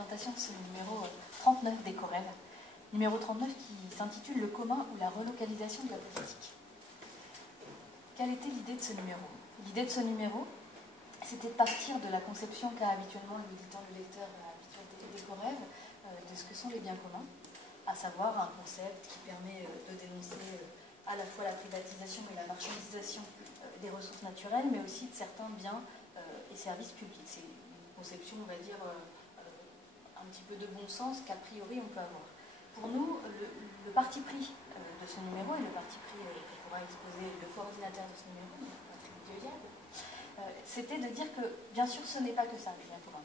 présentation de ce numéro 39 d'Ecorel. Numéro 39 qui s'intitule « Le commun ou la relocalisation de la politique ». Quelle était l'idée de ce numéro? L'idée de ce numéro, c'était de partir de la conception qu'a habituellement le militant, le lecteur habituel d'Ecorel de ce que sont les biens communs, à savoir un concept qui permet de dénoncer à la fois la privatisation et la marchandisation des ressources naturelles, mais aussi de certains biens et services publics. C'est une conception, on va dire, un petit peu de bon sens qu'a priori on peut avoir. Pour nous, le parti pris de ce numéro, et le parti pris que pourra exposer le coordinateur de ce numéro, Patrick Deuillade, c'était de dire que, bien sûr, ce n'est pas que ça, les biens communs.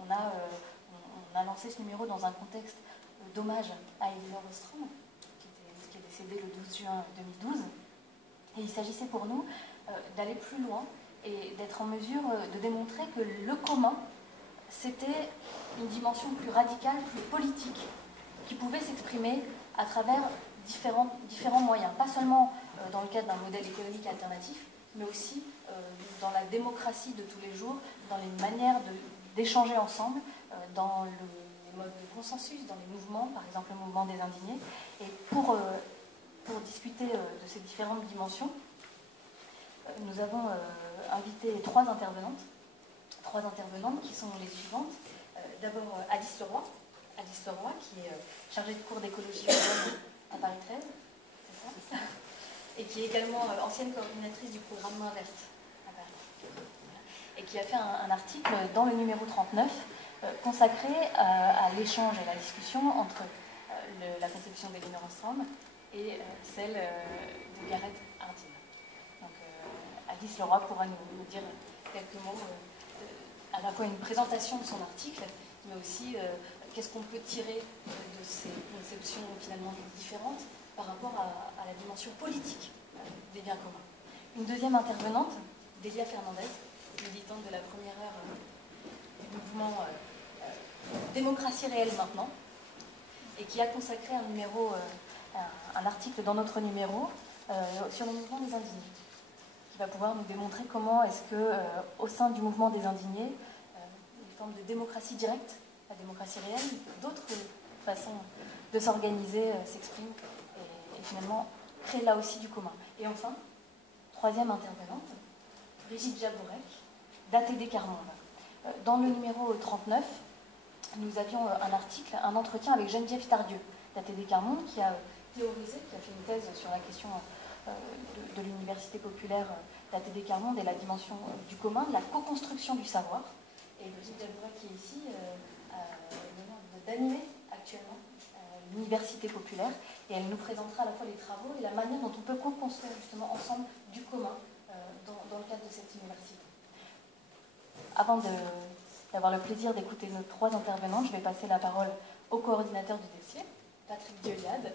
On a lancé ce numéro dans un contexte d'hommage à Elinor Ostrom, qui est décédée le 12 juin 2012. Et il s'agissait pour nous d'aller plus loin et d'être en mesure de démontrer que le commun, c'était une dimension plus radicale, plus politique, qui pouvait s'exprimer à travers différents moyens, pas seulement dans le cadre d'un modèle économique alternatif, mais aussi dans la démocratie de tous les jours, dans les manières d'échanger ensemble, dans les modes de consensus, dans les mouvements, par exemple le mouvement des indignés. Et pour discuter de ces différentes dimensions, nous avons invité trois intervenantes qui sont les suivantes. D'abord Alice Leroy, qui est chargée de cours d'écologie urbaine à Paris 13, c'est ça, et qui est également ancienne coordinatrice du programme Main Verte à Paris. Voilà. Et qui a fait un article dans le numéro 39 consacré à l'échange et à la discussion entre la conception d'Elinor Ostrom et celle de Gareth Hardin. Donc Alice Leroy pourra nous dire quelques mots, à la fois une présentation de son article, mais aussi qu'est-ce qu'on peut tirer de ces conceptions finalement différentes par rapport à la dimension politique des biens communs. Une deuxième intervenante, Delia Fernandez, militante de la première heure du mouvement Démocratie réelle maintenant, et qui a consacré un article dans notre numéro sur le mouvement des indignés, qui va pouvoir nous démontrer comment est-ce que, au sein du mouvement des indignés, une forme de démocratie directe, la démocratie réelle, d'autres façons de s'organiser s'expriment et finalement créent là aussi du commun. Et enfin, troisième intervenante, Brigitte Jabourek, d'ATD Carmonde. Dans le numéro 39, nous avions un entretien avec Geneviève Tardieu, d'ATD Carmonde, qui a théorisé, qui a fait une thèse sur la question de l'université populaire d'ATD Carmonde et la dimension du commun, de la co-construction du savoir. Et Brigitte Jabourek, qui est ici, l'honneur d'animer actuellement l'université populaire, et elle nous présentera à la fois les travaux et la manière dont on peut co-construire justement ensemble du commun dans le cadre de cette université. Avant d'avoir le plaisir d'écouter nos trois intervenantes, je vais passer la parole au coordinateur du dossier, Patrick Deuillade.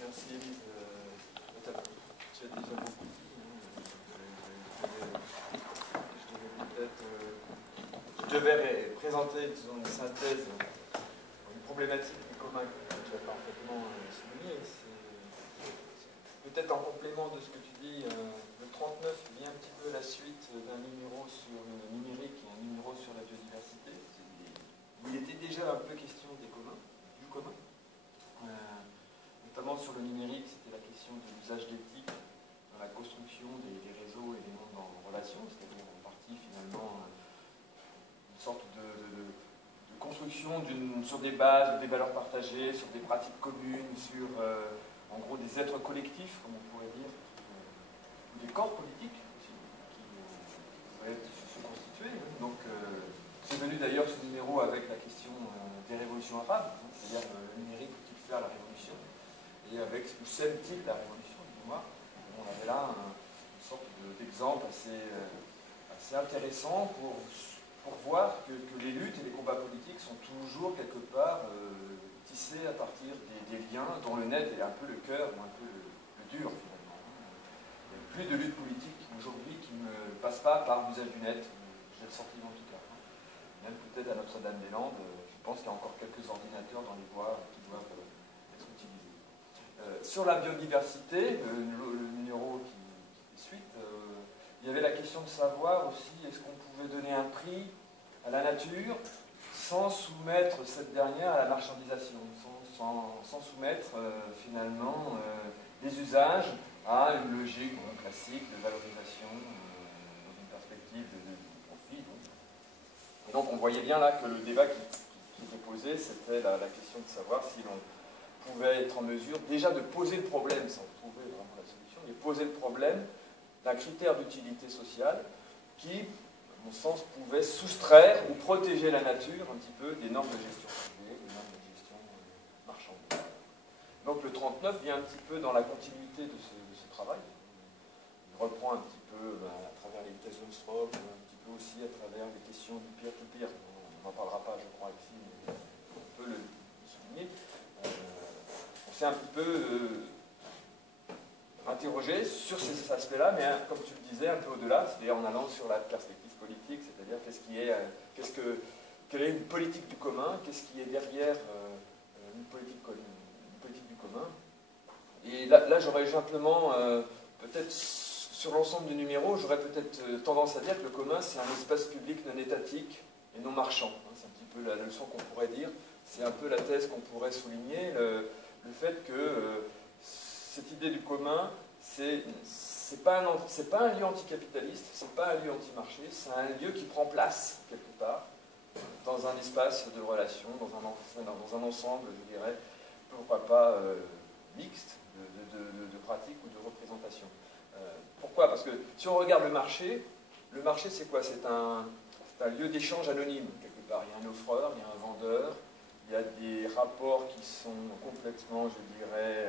Merci Élise. Tu as déjà beaucoup dit. Je devais présenter une synthèse, une problématique du commun que tu as parfaitement souligné. Peut-être en complément de ce que tu dis, le 39 vient un petit peu à la suite d'un numéro sur le numérique et un numéro sur la biodiversité. Il était déjà un peu question des communs, du commun. Notamment sur le numérique, c'était la question de l'usage d'éthique dans la construction des réseaux et des mondes en relation, c'est-à-dire en partie finalement une sorte de construction sur des bases, des valeurs partagées, sur des pratiques communes, sur en gros des êtres collectifs, comme on pourrait dire, ou des corps politiques aussi, qui pourraient se constituer. Donc c'est venu d'ailleurs ce numéro avec la question des révolutions arabes, c'est-à-dire le numérique peut-il faire la révolution, et avec où sème-t-il la révolution, dis-moi. On avait là une sorte d'exemple assez intéressant pour voir que les luttes et les combats politiques sont toujours quelque part tissés à partir des liens dont le net est un peu le cœur ou un peu le dur finalement. Il n'y a plus de lutte politique aujourd'hui qui ne passe pas par l'usage du net, j'ai le sentiment en tout cas. Même peut-être à Notre-Dame-des-Landes, je pense qu'il y a encore quelques ordinateurs dans les voies qui doivent être utilisés. Sur la biodiversité, le numéro qui fait suite, il y avait la question de savoir aussi, est-ce qu'on pouvait donner un prix à la nature sans soumettre cette dernière à la marchandisation, sans soumettre finalement les usages à une logique classique de valorisation dans une perspective de profit. Et donc on voyait bien là que le débat qui était posé, c'était la question de savoir si l'on pouvait être en mesure déjà de poser le problème, sans trouver vraiment la solution, mais poser le problème d'un critère d'utilité sociale qui, à mon sens, pouvait soustraire ou protéger la nature un petit peu des normes de gestion privée, des normes de gestion marchande. Donc le 39 vient un petit peu dans la continuité de ce travail. Il reprend un petit peu à travers les thèses d'Ostrom, un petit peu aussi à travers les questions du peer-to-peer. On n'en parlera pas, je crois, ici, mais on peut le souligner. On s'est un petit peu interrogé sur ces aspects-là, mais comme tu le disais, un peu au-delà, c'est-à-dire en allant sur la perspective politique, c'est-à-dire quelle est une politique du commun, qu'est-ce qui est derrière une politique du commun. Et là j'aurais simplement, peut-être sur l'ensemble du numéro, j'aurais peut-être tendance à dire que le commun, c'est un espace public non étatique et non marchand. C'est un petit peu la leçon qu'on pourrait dire, c'est un peu la thèse qu'on pourrait souligner, le fait que cette idée du commun, c'est pas un lieu anticapitaliste, c'est pas un lieu anti-marché, c'est un lieu qui prend place, quelque part, dans un espace de relations, dans un ensemble, je dirais, pourquoi pas mixte, de pratiques ou de représentations. Pourquoi? Parce que si on regarde le marché c'est quoi? C'est un lieu d'échange anonyme, quelque part. Il y a un offreur, il y a un vendeur, il y a des rapports qui sont complètement, je dirais,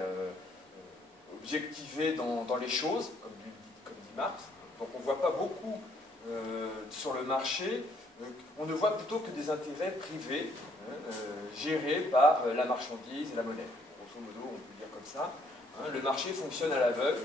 objectivés dans les choses, comme dit Marx. Donc on ne voit pas beaucoup sur le marché, on ne voit plutôt que des intérêts privés, gérés par la marchandise et la monnaie. Grosso modo, on peut dire comme ça. Le marché fonctionne à l'aveugle,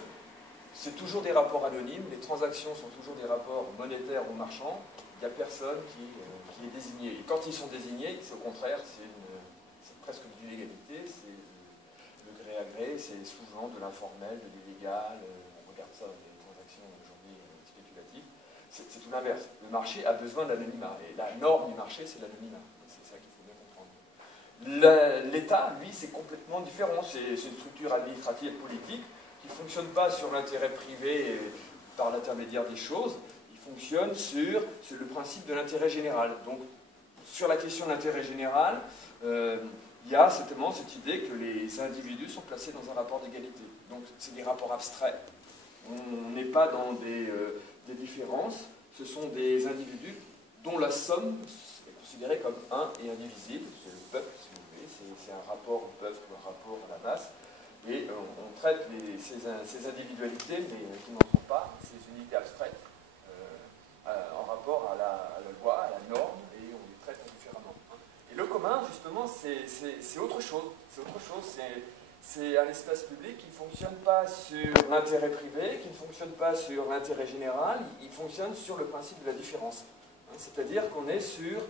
c'est toujours des rapports anonymes, les transactions sont toujours des rapports monétaires ou marchands, il n'y a personne qui est désigné. Et quand ils sont désignés, c'est au contraire, c'est presque de l'illégalité, c'est le gré à gré, c'est souvent de l'informel, de l'illégal, on regarde ça dans les transactions aujourd'hui spéculatives, c'est tout l'inverse. Le marché a besoin d'anonymat, et la norme du marché, c'est l'anonymat. C'est ça qu'il faut bien comprendre. L'État, lui, c'est complètement différent, c'est une structure administrative et politique qui ne fonctionne pas sur l'intérêt privé par l'intermédiaire des choses, il fonctionne sur le principe de l'intérêt général. Donc, sur la question de l'intérêt général, il y a certainement cette idée que les individus sont placés dans un rapport d'égalité. Donc, c'est des rapports abstraits. On n'est pas dans des différences. Ce sont des individus dont la somme est considérée comme un et indivisible. C'est le peuple, si vous voulez. C'est un rapport au peuple, un rapport à la masse. Et on traite ces individualités, mais qui n'en sont pas, ces unités abstraites, en rapport à la loi, à la norme, et on les traite différemment. Et le commun, justement, c'est autre chose. C'est autre chose. C'est un espace public qui ne fonctionne pas sur l'intérêt privé, qui ne fonctionne pas sur l'intérêt général, il fonctionne sur le principe de la différence. C'est-à-dire qu'on est sur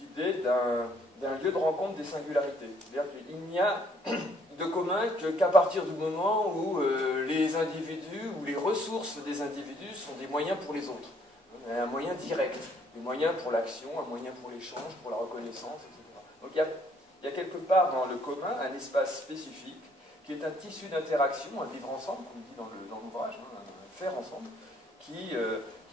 l'idée d'un lieu de rencontre des singularités. C'est-à-dire qu'il n'y a de commun qu'à partir du moment où les individus ou les ressources des individus sont des moyens pour les autres. Un moyen direct, des moyens pour l'action, un moyen pour l'échange, pour la reconnaissance, etc. Donc il y a quelque part dans le commun un espace spécifique qui est un tissu d'interaction, un vivre ensemble, comme dit dans l'ouvrage, un faire ensemble, qui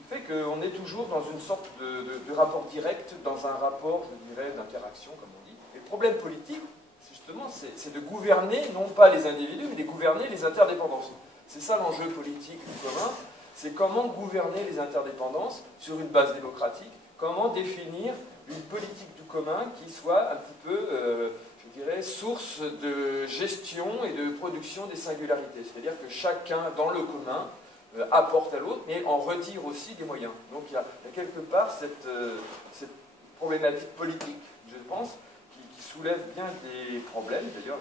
fait qu'on est toujours dans une sorte de rapport direct, dans un rapport, je dirais, d'interaction, comme on dit. Et le problème politique, justement, c'est de gouverner, non pas les individus, mais de gouverner les interdépendances. C'est ça l'enjeu politique du commun, c'est comment gouverner les interdépendances sur une base démocratique, comment définir une politique du commun qui soit un petit peu, je dirais, source de gestion et de production des singularités. C'est-à-dire que chacun, dans le commun, apporte à l'autre, mais en retire aussi des moyens. Donc il y a quelque part cette problématique politique, je pense, qui soulève bien des problèmes, d'ailleurs,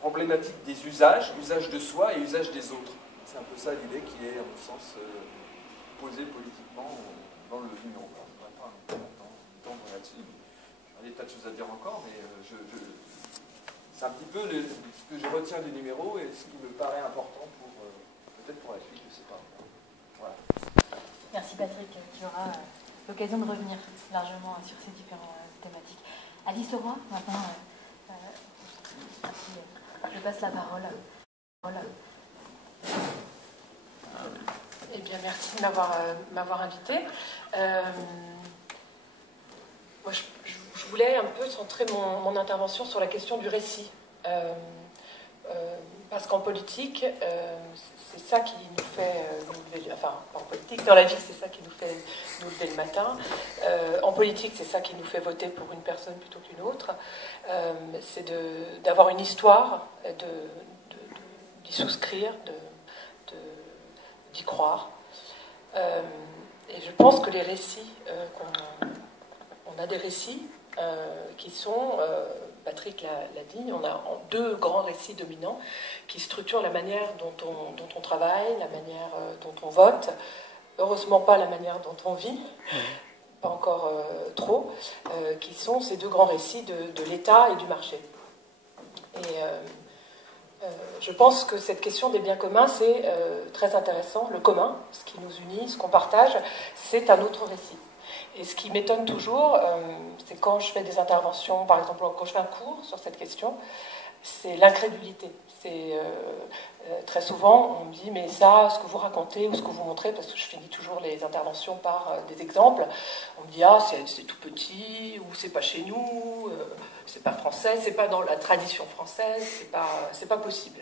problématique des usages, usage de soi et usage des autres. C'est un peu ça l'idée qui est, à mon sens, posée politiquement dans le numéro. Je ne voudrais pas m'étendre là-dessus. Il y a des tas de choses à dire encore, mais c'est un petit peu ce que je retiens du numéro et ce qui me paraît important peut-être pour la suite, je ne sais pas. Voilà. Merci Patrick. Tu auras l'occasion de revenir largement sur ces différentes thématiques. Alice Leroy, maintenant, je passe la parole. Eh bien, merci de m'avoir invité. Moi, je voulais un peu centrer mon intervention sur la question du récit. Parce qu'en politique, c'est ça qui nous fait nous lever, enfin, en politique, dans la vie, c'est ça qui nous fait nous lever le matin. En politique, c'est ça qui nous fait voter pour une personne plutôt qu'une autre. C'est d'avoir une histoire, d'y souscrire, d'y croire. Et je pense que les récits, on a des récits qui sont, Patrick l'a dit, on a deux grands récits dominants qui structurent la manière dont on travaille, la manière dont on vote, heureusement pas la manière dont on vit, pas encore trop, qui sont ces deux grands récits de l'État et du marché. Et je pense que cette question des biens communs, c'est très intéressant. Le commun, ce qui nous unit, ce qu'on partage, c'est un autre récit. Et ce qui m'étonne toujours, c'est quand je fais des interventions, par exemple quand je fais un cours sur cette question, c'est l'incrédulité. C'est très souvent, on me dit, mais ça, ce que vous racontez ou ce que vous montrez, parce que je finis toujours les interventions par des exemples, on me dit, ah, c'est tout petit, ou c'est pas chez nous, c'est pas français, c'est pas dans la tradition française, c'est pas possible.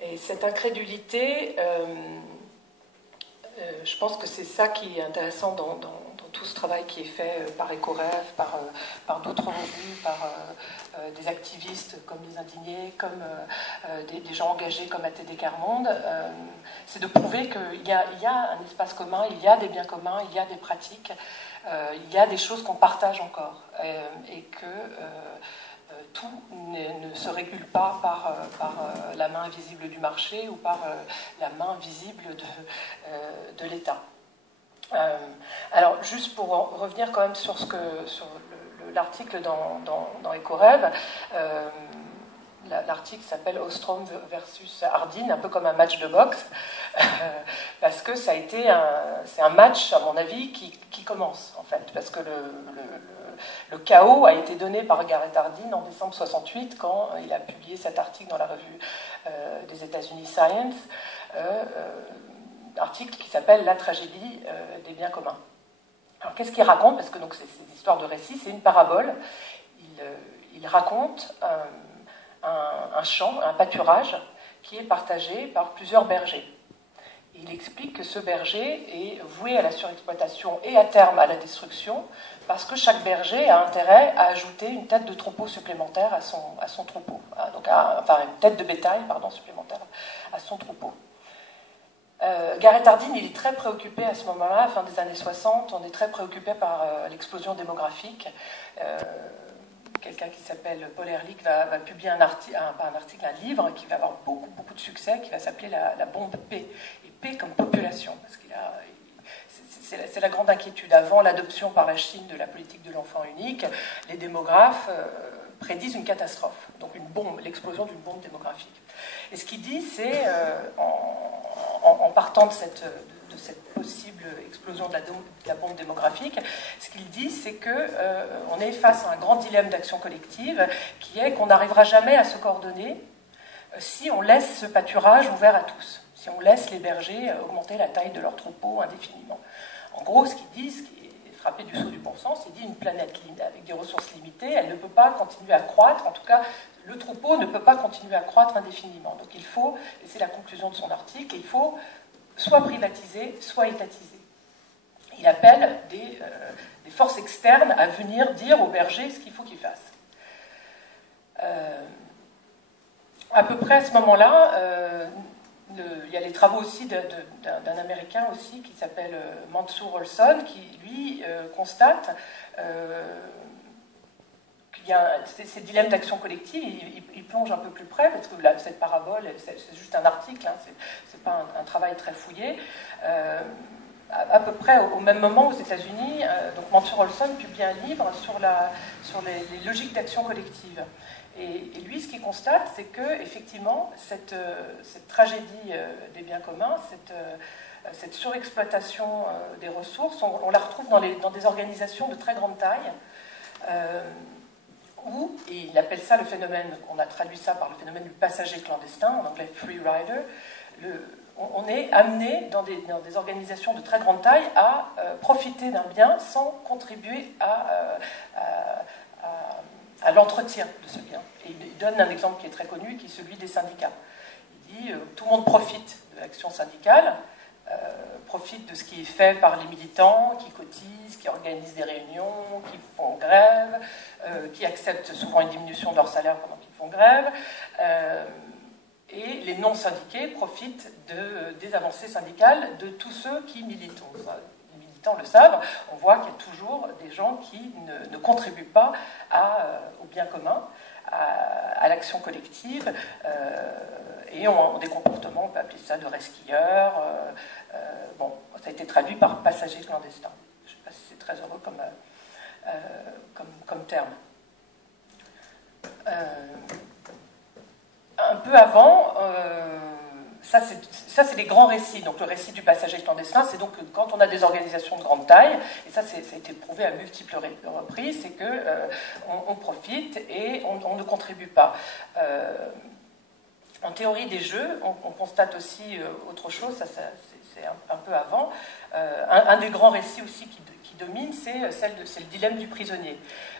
Et cette incrédulité, je pense que c'est ça qui est intéressant dans tout ce travail qui est fait par Ecoref, par d'autres revues, par des activistes comme les Indignés, comme des gens engagés comme ATD Quart-Monde, c'est de prouver qu'il y a un espace commun, il y a des biens communs, il y a des pratiques, il y a des choses qu'on partage encore, et que tout ne se régule pas par la main invisible du marché ou par la main visible de l'État. Alors, juste pour revenir quand même sur l'article dans Ecoref, l'article s'appelle Ostrom versus Hardin, un peu comme un match de boxe, parce que c'est un match, à mon avis, qui commence, en fait, parce que le chaos a été donné par Garrett Hardin en décembre 68, quand il a publié cet article dans la revue des États-Unis Science, article qui s'appelle « La tragédie des biens communs ». Alors qu'est-ce qu'il raconte? Parce que donc c'est une histoire de récit, c'est une parabole. Il raconte un champ, un pâturage qui est partagé par plusieurs bergers. Il explique que ce berger est voué à la surexploitation et à terme à la destruction, parce que chaque berger a intérêt à ajouter une tête de troupeau supplémentaire à son troupeau. Donc enfin, une tête de bétail, supplémentaire à son troupeau. Garrett Hardin, il est très préoccupé à ce moment-là, fin des années 60, on est très préoccupé par l'explosion démographique. Quelqu'un qui s'appelle Paul Ehrlich va publier un livre qui va avoir beaucoup de succès, qui va s'appeler la bombe P. Et P comme population, parce c'est la grande inquiétude. Avant l'adoption par la Chine de la politique de l'enfant unique, les démographes prédisent une catastrophe, donc l'explosion d'une bombe démographique. Et ce qu'il dit, c'est, en partant de cette possible explosion de la bombe démographique, ce qu'il dit, c'est qu'on est face à un grand dilemme d'action collective, qui est qu'on n'arrivera jamais à se coordonner si on laisse ce pâturage ouvert à tous, si on laisse les bergers augmenter la taille de leur troupeau indéfiniment. En gros, ce qu'il dit, ce qui est frappé du sceau du bon sens, il dit une planète avec des ressources limitées, elle ne peut pas continuer à croître, en tout cas, le troupeau ne peut pas continuer à croître indéfiniment. Donc il faut, et c'est la conclusion de son article, il faut soit privatiser, soit étatiser. Il appelle des forces externes à venir dire aux bergers ce qu'il faut qu'ils fassent. À peu près à ce moment-là, il y a les travaux aussi d'un Américain aussi qui s'appelle Mansour Olson, qui lui constate qu'il y a ces dilemmes d'action collective. Il plonge un peu plus près, parce que là, cette parabole, c'est juste un article, hein, c'est pas un travail très fouillé. À peu près au même moment aux États-Unis, donc Mansour Olson publie un livre sur les logiques d'action collective. Et lui, ce qu'il constate, c'est que effectivement, cette tragédie des biens communs, cette surexploitation des ressources, on la retrouve dans des organisations de très grande taille, où, et il appelle ça le phénomène, on a traduit ça par le phénomène du passager clandestin, en anglais free rider, on est amené dans des organisations de très grande taille à profiter d'un bien sans contribuer à l'entretien de ce bien. Et il donne un exemple qui est très connu, qui est celui des syndicats. Il dit tout le monde profite de l'action syndicale, profite de ce qui est fait par les militants, qui cotisent, qui organisent des réunions, qui font grève, qui acceptent souvent une diminution de leur salaire pendant qu'ils font grève. Et les non-syndiqués profitent des avancées syndicales de tous ceux qui militent. Les militants le savent, on voit qu'il y a toujours des gens qui ne contribuent pas au bien commun, à l'action collective, et ont des comportements, on peut appeler ça de resquilleurs. Bon, ça a été traduit par passager clandestin. Je ne sais pas si c'est très heureux comme terme. Un peu avant, ça c'est les grands récits. Donc le récit du passager clandestin, c'est donc quand on a des organisations de grande taille, et ça a été prouvé à multiples reprises, c'est qu'on profite et on ne contribue pas. En théorie des jeux, on constate aussi autre chose, ça c'est un peu avant. Un des grands récits aussi qui domine, c'est le dilemme du prisonnier.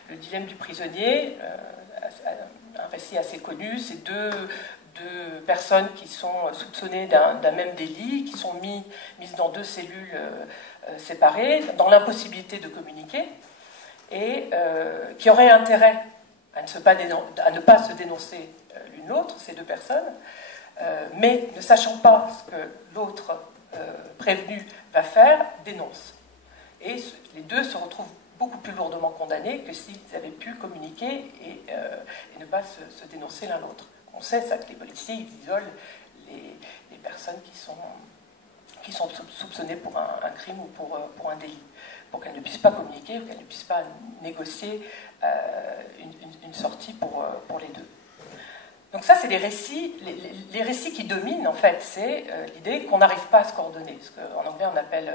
Le dilemme du prisonnier, un récit assez connu, c'est deux personnes qui sont soupçonnées d'un même délit, qui sont mises dans deux cellules séparées, dans l'impossibilité de communiquer, et qui auraient intérêt à ne pas se dénoncer l'une l'autre, ces deux personnes, mais ne sachant pas ce que l'autre prévenu va faire, dénoncent. Et les deux se retrouvent beaucoup plus lourdement condamnés que s'ils avaient pu communiquer et ne pas se dénoncer l'un l'autre. On sait ça, que les policiers ils isolent les personnes qui sont soupçonnées pour un crime ou pour un délit, pour qu'elles ne puissent pas communiquer ou qu'elles ne puissent pas négocier une sortie pour les deux. Donc ça, c'est les récits qui dominent, en fait. C'est l'idée qu'on n'arrive pas à se coordonner. Ce qu'en anglais, on appelle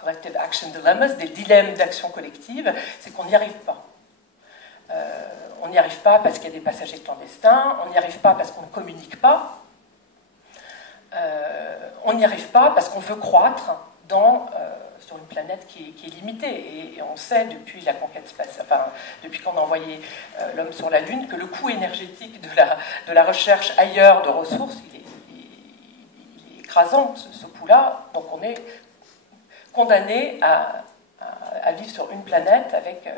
collective action dilemmas, des dilemmes d'action collective, c'est qu'on n'y arrive pas. On n'y arrive pas parce qu'il y a des passagers clandestins, on n'y arrive pas parce qu'on ne communique pas, on n'y arrive pas parce qu'on veut croître sur une planète qui est limitée. Et on sait depuis la conquête spatiale, depuis qu'on a envoyé l'homme sur la Lune, que le coût énergétique de la recherche ailleurs de ressources, il est écrasant, ce coût-là. Donc on est condamné à vivre sur une planète avec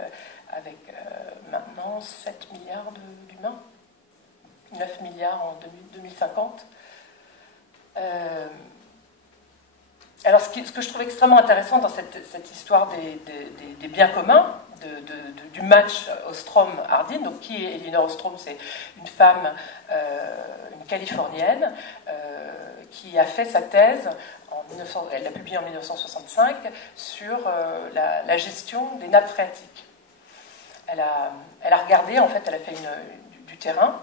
maintenant 7 milliards d'humains, 9 milliards en 2050. Alors, ce que je trouve extrêmement intéressant dans cette histoire des biens communs, du match Ostrom-Hardin, donc qui est Elinor Ostrom? C'est une femme, une Californienne, qui a fait sa thèse, elle l'a publiée en 1965, sur la gestion des nappes phréatiques. Elle a regardé, en fait, elle a fait du terrain.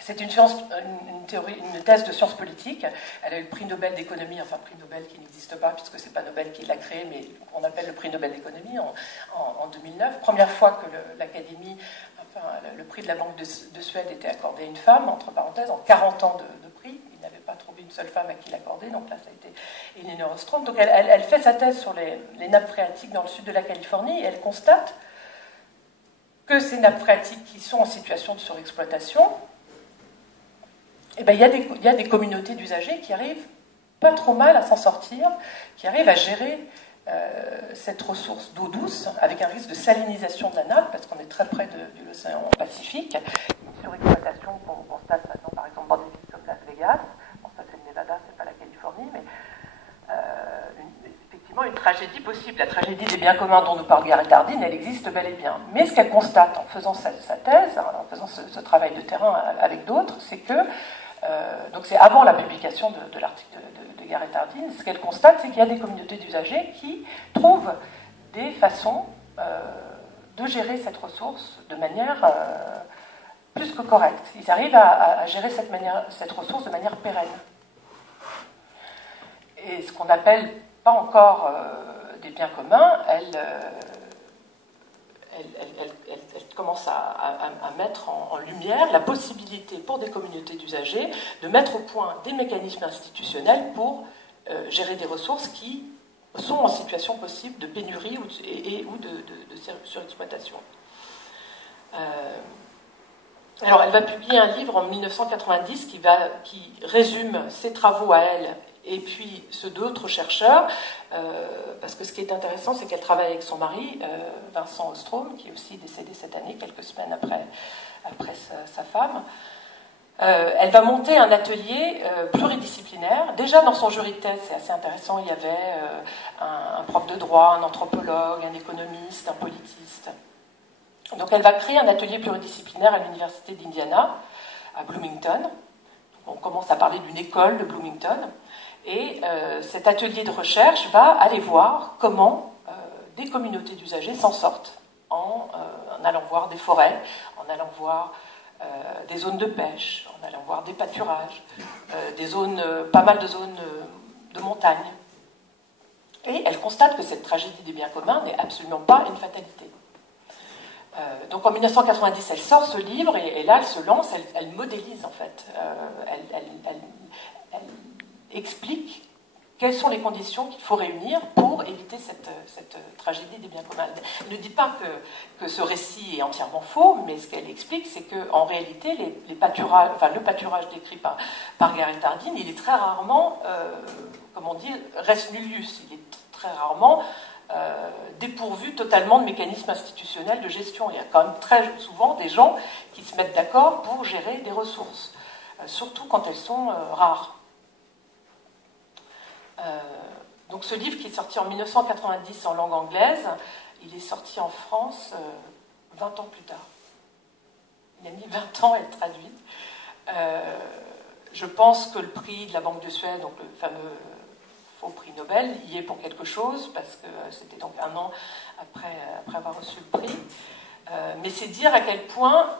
C'est une thèse de sciences politiques. Elle a eu le prix Nobel d'économie, enfin prix Nobel qui n'existe pas puisque c'est pas Nobel qui l'a créé, mais on appelle le prix Nobel d'économie en 2009. Première fois que l'Académie, le prix de la Banque de Suède était accordé à une femme, entre parenthèses, en 40 ans de prix. Il n'avait pas trouvé une seule femme à qui l'accorder, donc là ça a été Elinor Ostrom. Donc elle fait sa thèse sur les nappes phréatiques dans le sud de la Californie et elle constate que ces nappes phréatiques qui sont en situation de surexploitation, eh ben, il y a des communautés d'usagers qui arrivent pas trop mal à s'en sortir, qui arrivent à gérer cette ressource d'eau douce avec un risque de salinisation de la nappe, parce qu'on est très près de l'océan Pacifique. Une surexploitation qu'on constate maintenant, par exemple, dans des villes comme Las Vegas. Bon, ça c'est le Nevada, c'est pas la Californie, mais effectivement une tragédie possible. La tragédie des biens communs dont nous parle Garrett Hardin, elle existe bel et bien. Mais ce qu'elle constate en faisant sa thèse, en faisant ce travail de terrain avec d'autres, c'est que donc c'est avant la publication de l'article de Garrett Hardin, ce qu'elle constate, c'est qu'il y a des communautés d'usagers qui trouvent des façons de gérer cette ressource de manière plus que correcte. Ils arrivent à gérer cette ressource de manière pérenne. et ce qu'on n'appelle pas encore des biens communs, elle commence à mettre en lumière la possibilité pour des communautés d'usagers de mettre au point des mécanismes institutionnels pour gérer des ressources qui sont en situation possible de pénurie ou de surexploitation. Alors, elle va publier un livre en 1990 qui résume ses travaux à elle et puis ceux d'autres chercheurs, parce que ce qui est intéressant, c'est qu'elle travaille avec son mari, Vincent Ostrom, qui est aussi décédé cette année, quelques semaines après sa femme. Elle va monter un atelier pluridisciplinaire. Déjà dans son jury de thèse, c'est assez intéressant, il y avait un prof de droit, un anthropologue, un économiste, un politiste. Donc elle va créer un atelier pluridisciplinaire à l'université d'Indiana, à Bloomington. On commence à parler d'une école de Bloomington. Et cet atelier de recherche va aller voir comment des communautés d'usagers s'en sortent en allant voir des forêts, en allant voir des zones de pêche, en allant voir des pâturages, pas mal de zones de montagne. Et elle constate que cette tragédie des biens communs n'est absolument pas une fatalité. Donc en 1990, elle sort ce livre et là, elle se lance, elle modélise en fait. Elle explique quelles sont les conditions qu'il faut réunir pour éviter cette tragédie des biens communs. Elle ne dit pas que ce récit est entièrement faux, mais ce qu'elle explique, c'est qu'en réalité, le pâturage décrit par Garrett Hardin, il est très rarement, comme on dit, res nullius. Il est très rarement dépourvu totalement de mécanismes institutionnels de gestion. Il y a quand même très souvent des gens qui se mettent d'accord pour gérer des ressources, surtout quand elles sont rares. Donc ce livre qui est sorti en 1990 en langue anglaise, il est sorti en France 20 ans plus tard. Il a mis 20 ans à être traduit. Je pense que le prix de la Banque de Suède, donc le fameux faux prix Nobel, y est pour quelque chose, parce que c'était donc un an après avoir reçu le prix. Mais c'est dire à quel point,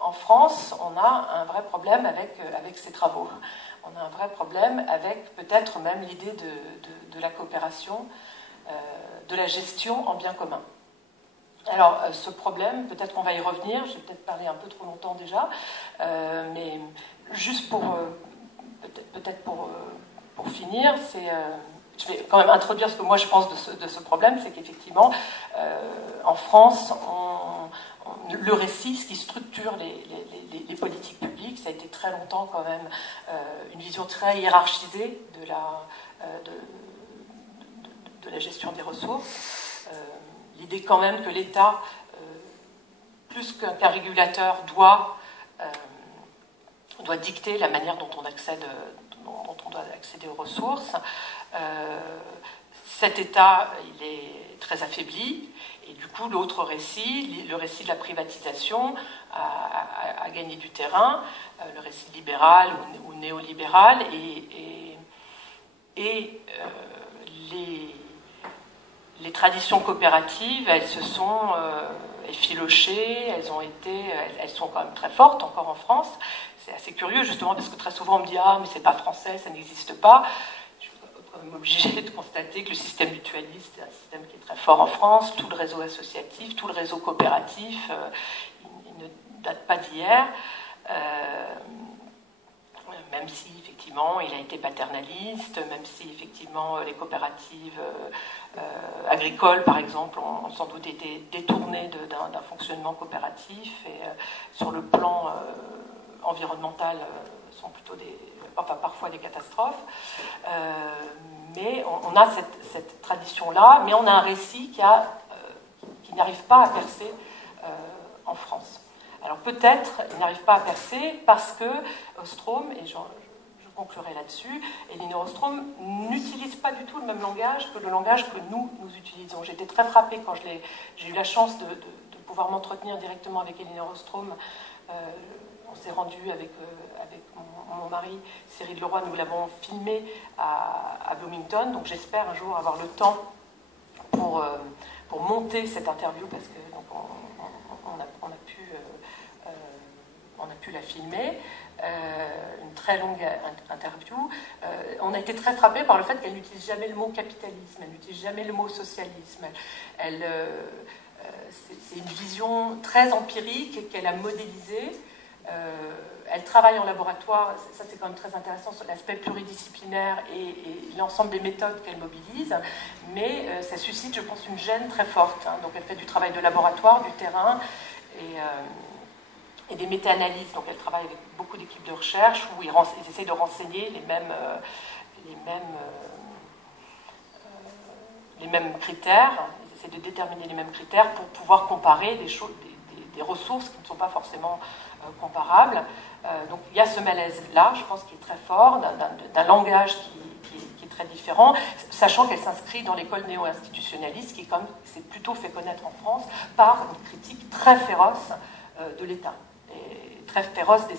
en France, on a un vrai problème avec ces travaux. On a un vrai problème avec peut-être même l'idée de la coopération, de la gestion en bien commun. Alors, ce problème, peut-être qu'on va y revenir, j'ai peut-être parlé un peu trop longtemps déjà, mais juste pour finir, je vais quand même introduire ce que moi je pense de ce problème, c'est qu'effectivement, en France, le récit, ce qui structure les politiques publiques, ça a été très longtemps quand même une vision très hiérarchisée de la gestion des ressources. L'idée quand même que l'État, plus qu'un régulateur, doit dicter la manière dont on doit accéder aux ressources. Cet État, il est très affaibli, et du coup, l'autre récit, le récit de la privatisation, a gagné du terrain, le récit libéral ou néolibéral, et les traditions coopératives, elles se sont effilochées, elles sont quand même très fortes encore en France. C'est assez curieux justement parce que très souvent on me dit « Ah, mais c'est pas français, ça n'existe pas ». Je suis quand même obligée de constater que le système mutualiste est un système qui est très fort en France, tout le réseau associatif, tout le réseau coopératif, il ne date pas d'hier. Même si effectivement il a été paternaliste, même si effectivement les coopératives agricoles par exemple ont sans doute été détournées d'un fonctionnement coopératif, et sur le plan environnemental sont plutôt parfois des catastrophes, mais on a cette tradition-là, mais on a un récit qui n'arrive pas à percer en France. Alors peut-être il n'arrive pas à percer parce que Ostrom, et je conclurai là-dessus, Elinor Ostrom n'utilise pas du tout le même langage que le langage que nous utilisons. J'étais très frappée quand j'ai eu la chance de pouvoir m'entretenir directement avec Elinor Ostrom. On s'est rendu avec mon mari Cyril Leroy, nous l'avons filmé à Bloomington, donc j'espère un jour avoir le temps pour monter cette interview, parce que donc on a pu la filmer, une très longue interview. On a été très frappés par le fait qu'elle n'utilise jamais le mot capitalisme, elle n'utilise jamais le mot socialisme. C'est une vision très empirique qu'elle a modélisée. Elle travaille en laboratoire, ça c'est quand même très intéressant, sur l'aspect pluridisciplinaire et l'ensemble des méthodes qu'elle mobilise, mais ça suscite, je pense, une gêne très forte. Hein. Donc elle fait du travail de laboratoire, du terrain, et des méta-analyses. Donc elle travaille avec beaucoup d'équipes de recherche où ils essayent de renseigner les mêmes critères, ils essaient de déterminer les mêmes critères pour pouvoir comparer des ressources qui ne sont pas forcément comparables. Donc il y a ce malaise-là, je pense, qui est très fort, d'un langage qui est très différent, sachant qu'elle s'inscrit dans l'école néo-institutionnaliste qui s'est plutôt fait connaître en France par une critique très féroce de l'État, et très féroce des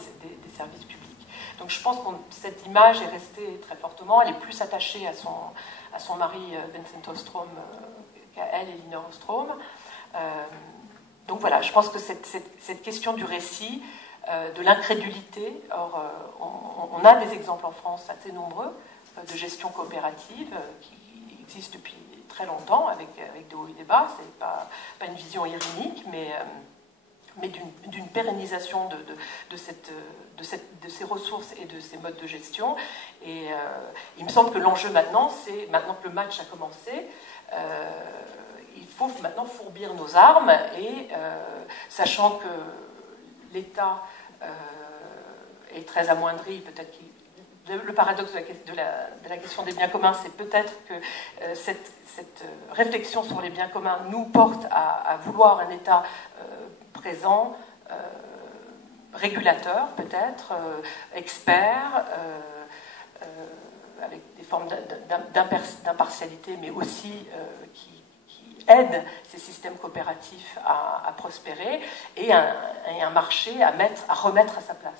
services publics. Donc je pense que cette image est restée très fortement, elle est plus attachée à son mari Vincent Ostrom qu'à elle, Elinor Ostrom. Donc voilà, je pense que cette question du récit, de l'incrédulité, or on a des exemples en France assez nombreux de gestion coopérative qui existent depuis très longtemps, avec de hauts et des bas, c'est pas une vision irénique, mais d'une pérennisation de ces ressources et de ces modes de gestion. Et il me semble que l'enjeu maintenant, c'est, maintenant que le match a commencé, il faut maintenant fourbir nos armes, et sachant que l'État est très amoindri, peut-être le paradoxe de la question des biens communs, c'est peut-être que cette réflexion sur les biens communs nous porte à vouloir un État présent, régulateur peut-être, expert, avec des formes d'impartialité, mais aussi qui aide ces systèmes coopératifs à prospérer, et un marché à remettre à sa place.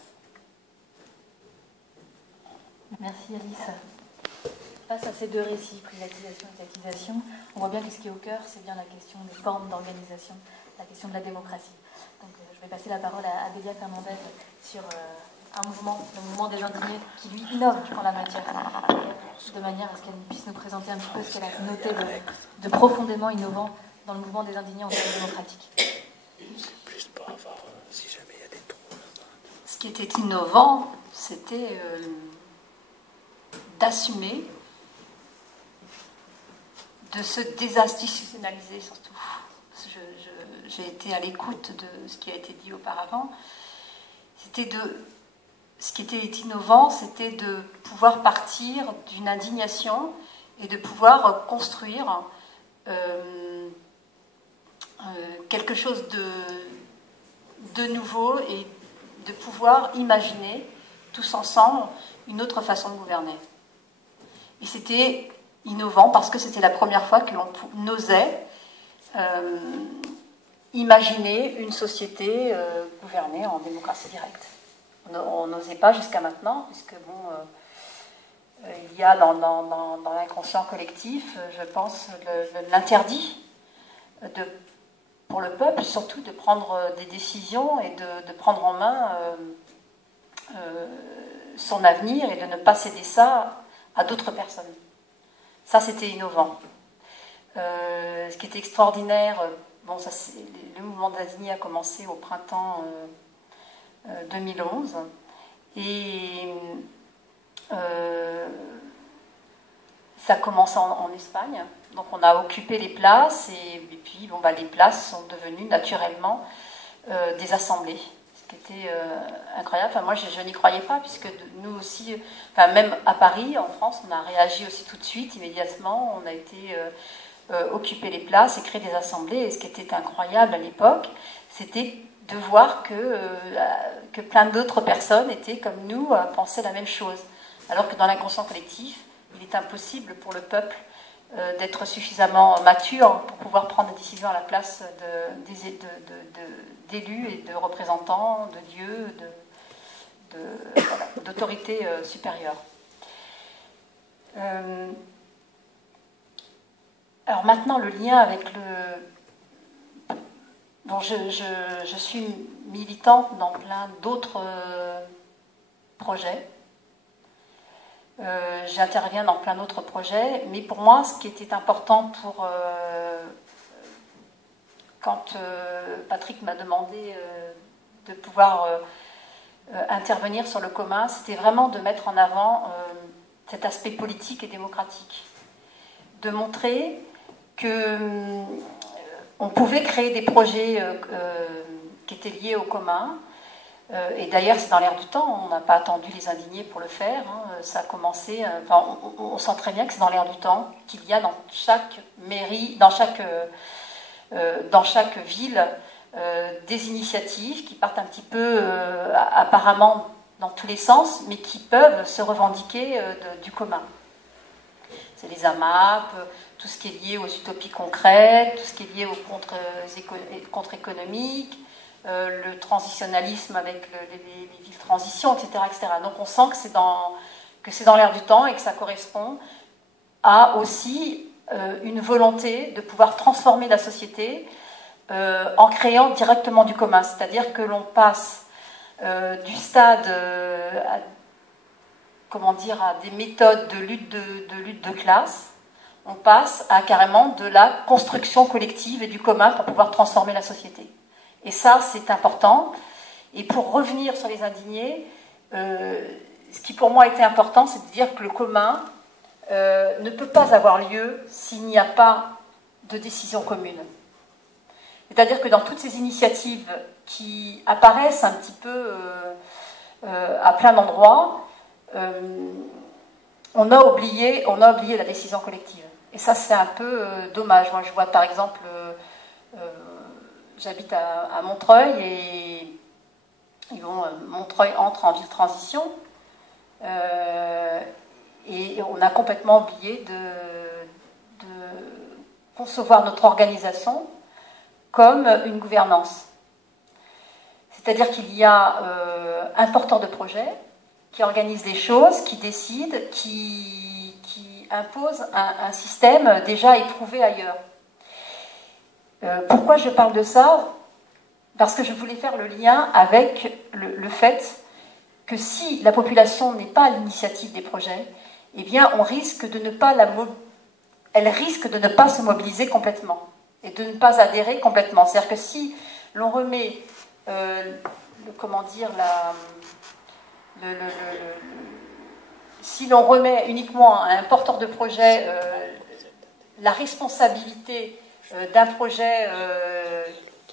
Merci Alice. Face à ces deux récits, privatisation et étatisation, on voit bien que ce qui est au cœur, c'est bien la question des formes d'organisation, la question de la démocratie. Donc je vais passer la parole à Adélia Fernandez sur un mouvement, le mouvement des indignés, qui lui innove en la matière, de manière à ce qu'elle puisse nous présenter un petit peu ce qu'elle a noté de profondément innovant dans le mouvement des indignés en termes démocratiques. Juste pour avoir, si jamais il y a des trous là-bas. Ce qui était innovant, c'était d'assumer, de se désinstitutionnaliser surtout. J'ai été à l'écoute de ce qui a été dit auparavant. Ce qui était innovant, c'était de pouvoir partir d'une indignation et de pouvoir construire quelque chose de nouveau, et de pouvoir imaginer tous ensemble une autre façon de gouverner. Et c'était innovant parce que c'était la première fois que l'on osait imaginer une société gouvernée en démocratie directe. On n'osait pas jusqu'à maintenant, puisque il y a dans l'inconscient collectif, je pense, l'interdit pour le peuple, surtout de prendre des décisions et de prendre en main son avenir, et de ne pas céder ça à d'autres personnes. Ça, c'était innovant. Ce qui était extraordinaire, le mouvement d'Indigné a commencé au printemps 2011, et ça commence en Espagne. Donc on a occupé les places, et puis les places sont devenues naturellement des assemblées. Ce qui était incroyable. Enfin, moi, je n'y croyais pas, puisque nous aussi, même à Paris, en France, on a réagi aussi tout de suite, immédiatement. On a été occuper les places et créer des assemblées. Et ce qui était incroyable à l'époque, c'était de voir que plein d'autres personnes étaient comme nous à penser la même chose. Alors que dans l'inconscient collectif, il est impossible pour le peuple d'être suffisamment mature pour pouvoir prendre des décisions à la place d'élus et de représentants, de dieux, d'autorités supérieures. Alors maintenant, le lien avec bon, je suis militante dans plein d'autres projets. J'interviens dans plein d'autres projets, mais pour moi, ce qui était important quand Patrick m'a demandé de pouvoir intervenir sur le commun, c'était vraiment de mettre en avant cet aspect politique et démocratique, de montrer que on pouvait créer des projets qui étaient liés au commun. Et d'ailleurs, c'est dans l'air du temps, on n'a pas attendu les indignés pour le faire, hein. Ça a commencé, on sent très bien que c'est dans l'air du temps, qu'il y a dans chaque mairie, dans chaque ville, des initiatives qui partent un petit peu apparemment dans tous les sens, mais qui peuvent se revendiquer du commun. C'est les AMAP, tout ce qui est lié aux utopies concrètes, tout ce qui est lié aux contre-économiques, le transitionnalisme avec les villes transition, etc., etc. Donc on sent que c'est dans l'air du temps et que ça correspond à aussi une volonté de pouvoir transformer la société en créant directement du commun. C'est-à-dire que l'on passe du stade à des méthodes de lutte de classe, on passe à carrément de la construction collective et du commun pour pouvoir transformer la société. Et ça, c'est important. Et pour revenir sur les indignés, ce qui pour moi était important, c'est de dire que le commun ne peut pas avoir lieu s'il n'y a pas de décision commune. C'est-à-dire que dans toutes ces initiatives qui apparaissent un petit peu à plein d'endroits, on a oublié la décision collective. Et ça, c'est un peu dommage. Moi, je vois par exemple... J'habite à Montreuil et Montreuil entre en ville transition et on a complètement oublié de concevoir notre organisation comme une gouvernance. C'est-à-dire qu'il y a un porteur de projet qui organise les choses, qui décide, qui impose un système déjà éprouvé ailleurs. Pourquoi je parle de ça? Parce que je voulais faire le lien avec le fait que si la population n'est pas à l'initiative des projets, eh bien, elle risque de ne pas se mobiliser complètement et de ne pas adhérer complètement. C'est-à-dire que si l'on remet, si l'on remet uniquement à un porteur de projet la responsabilité d'un projet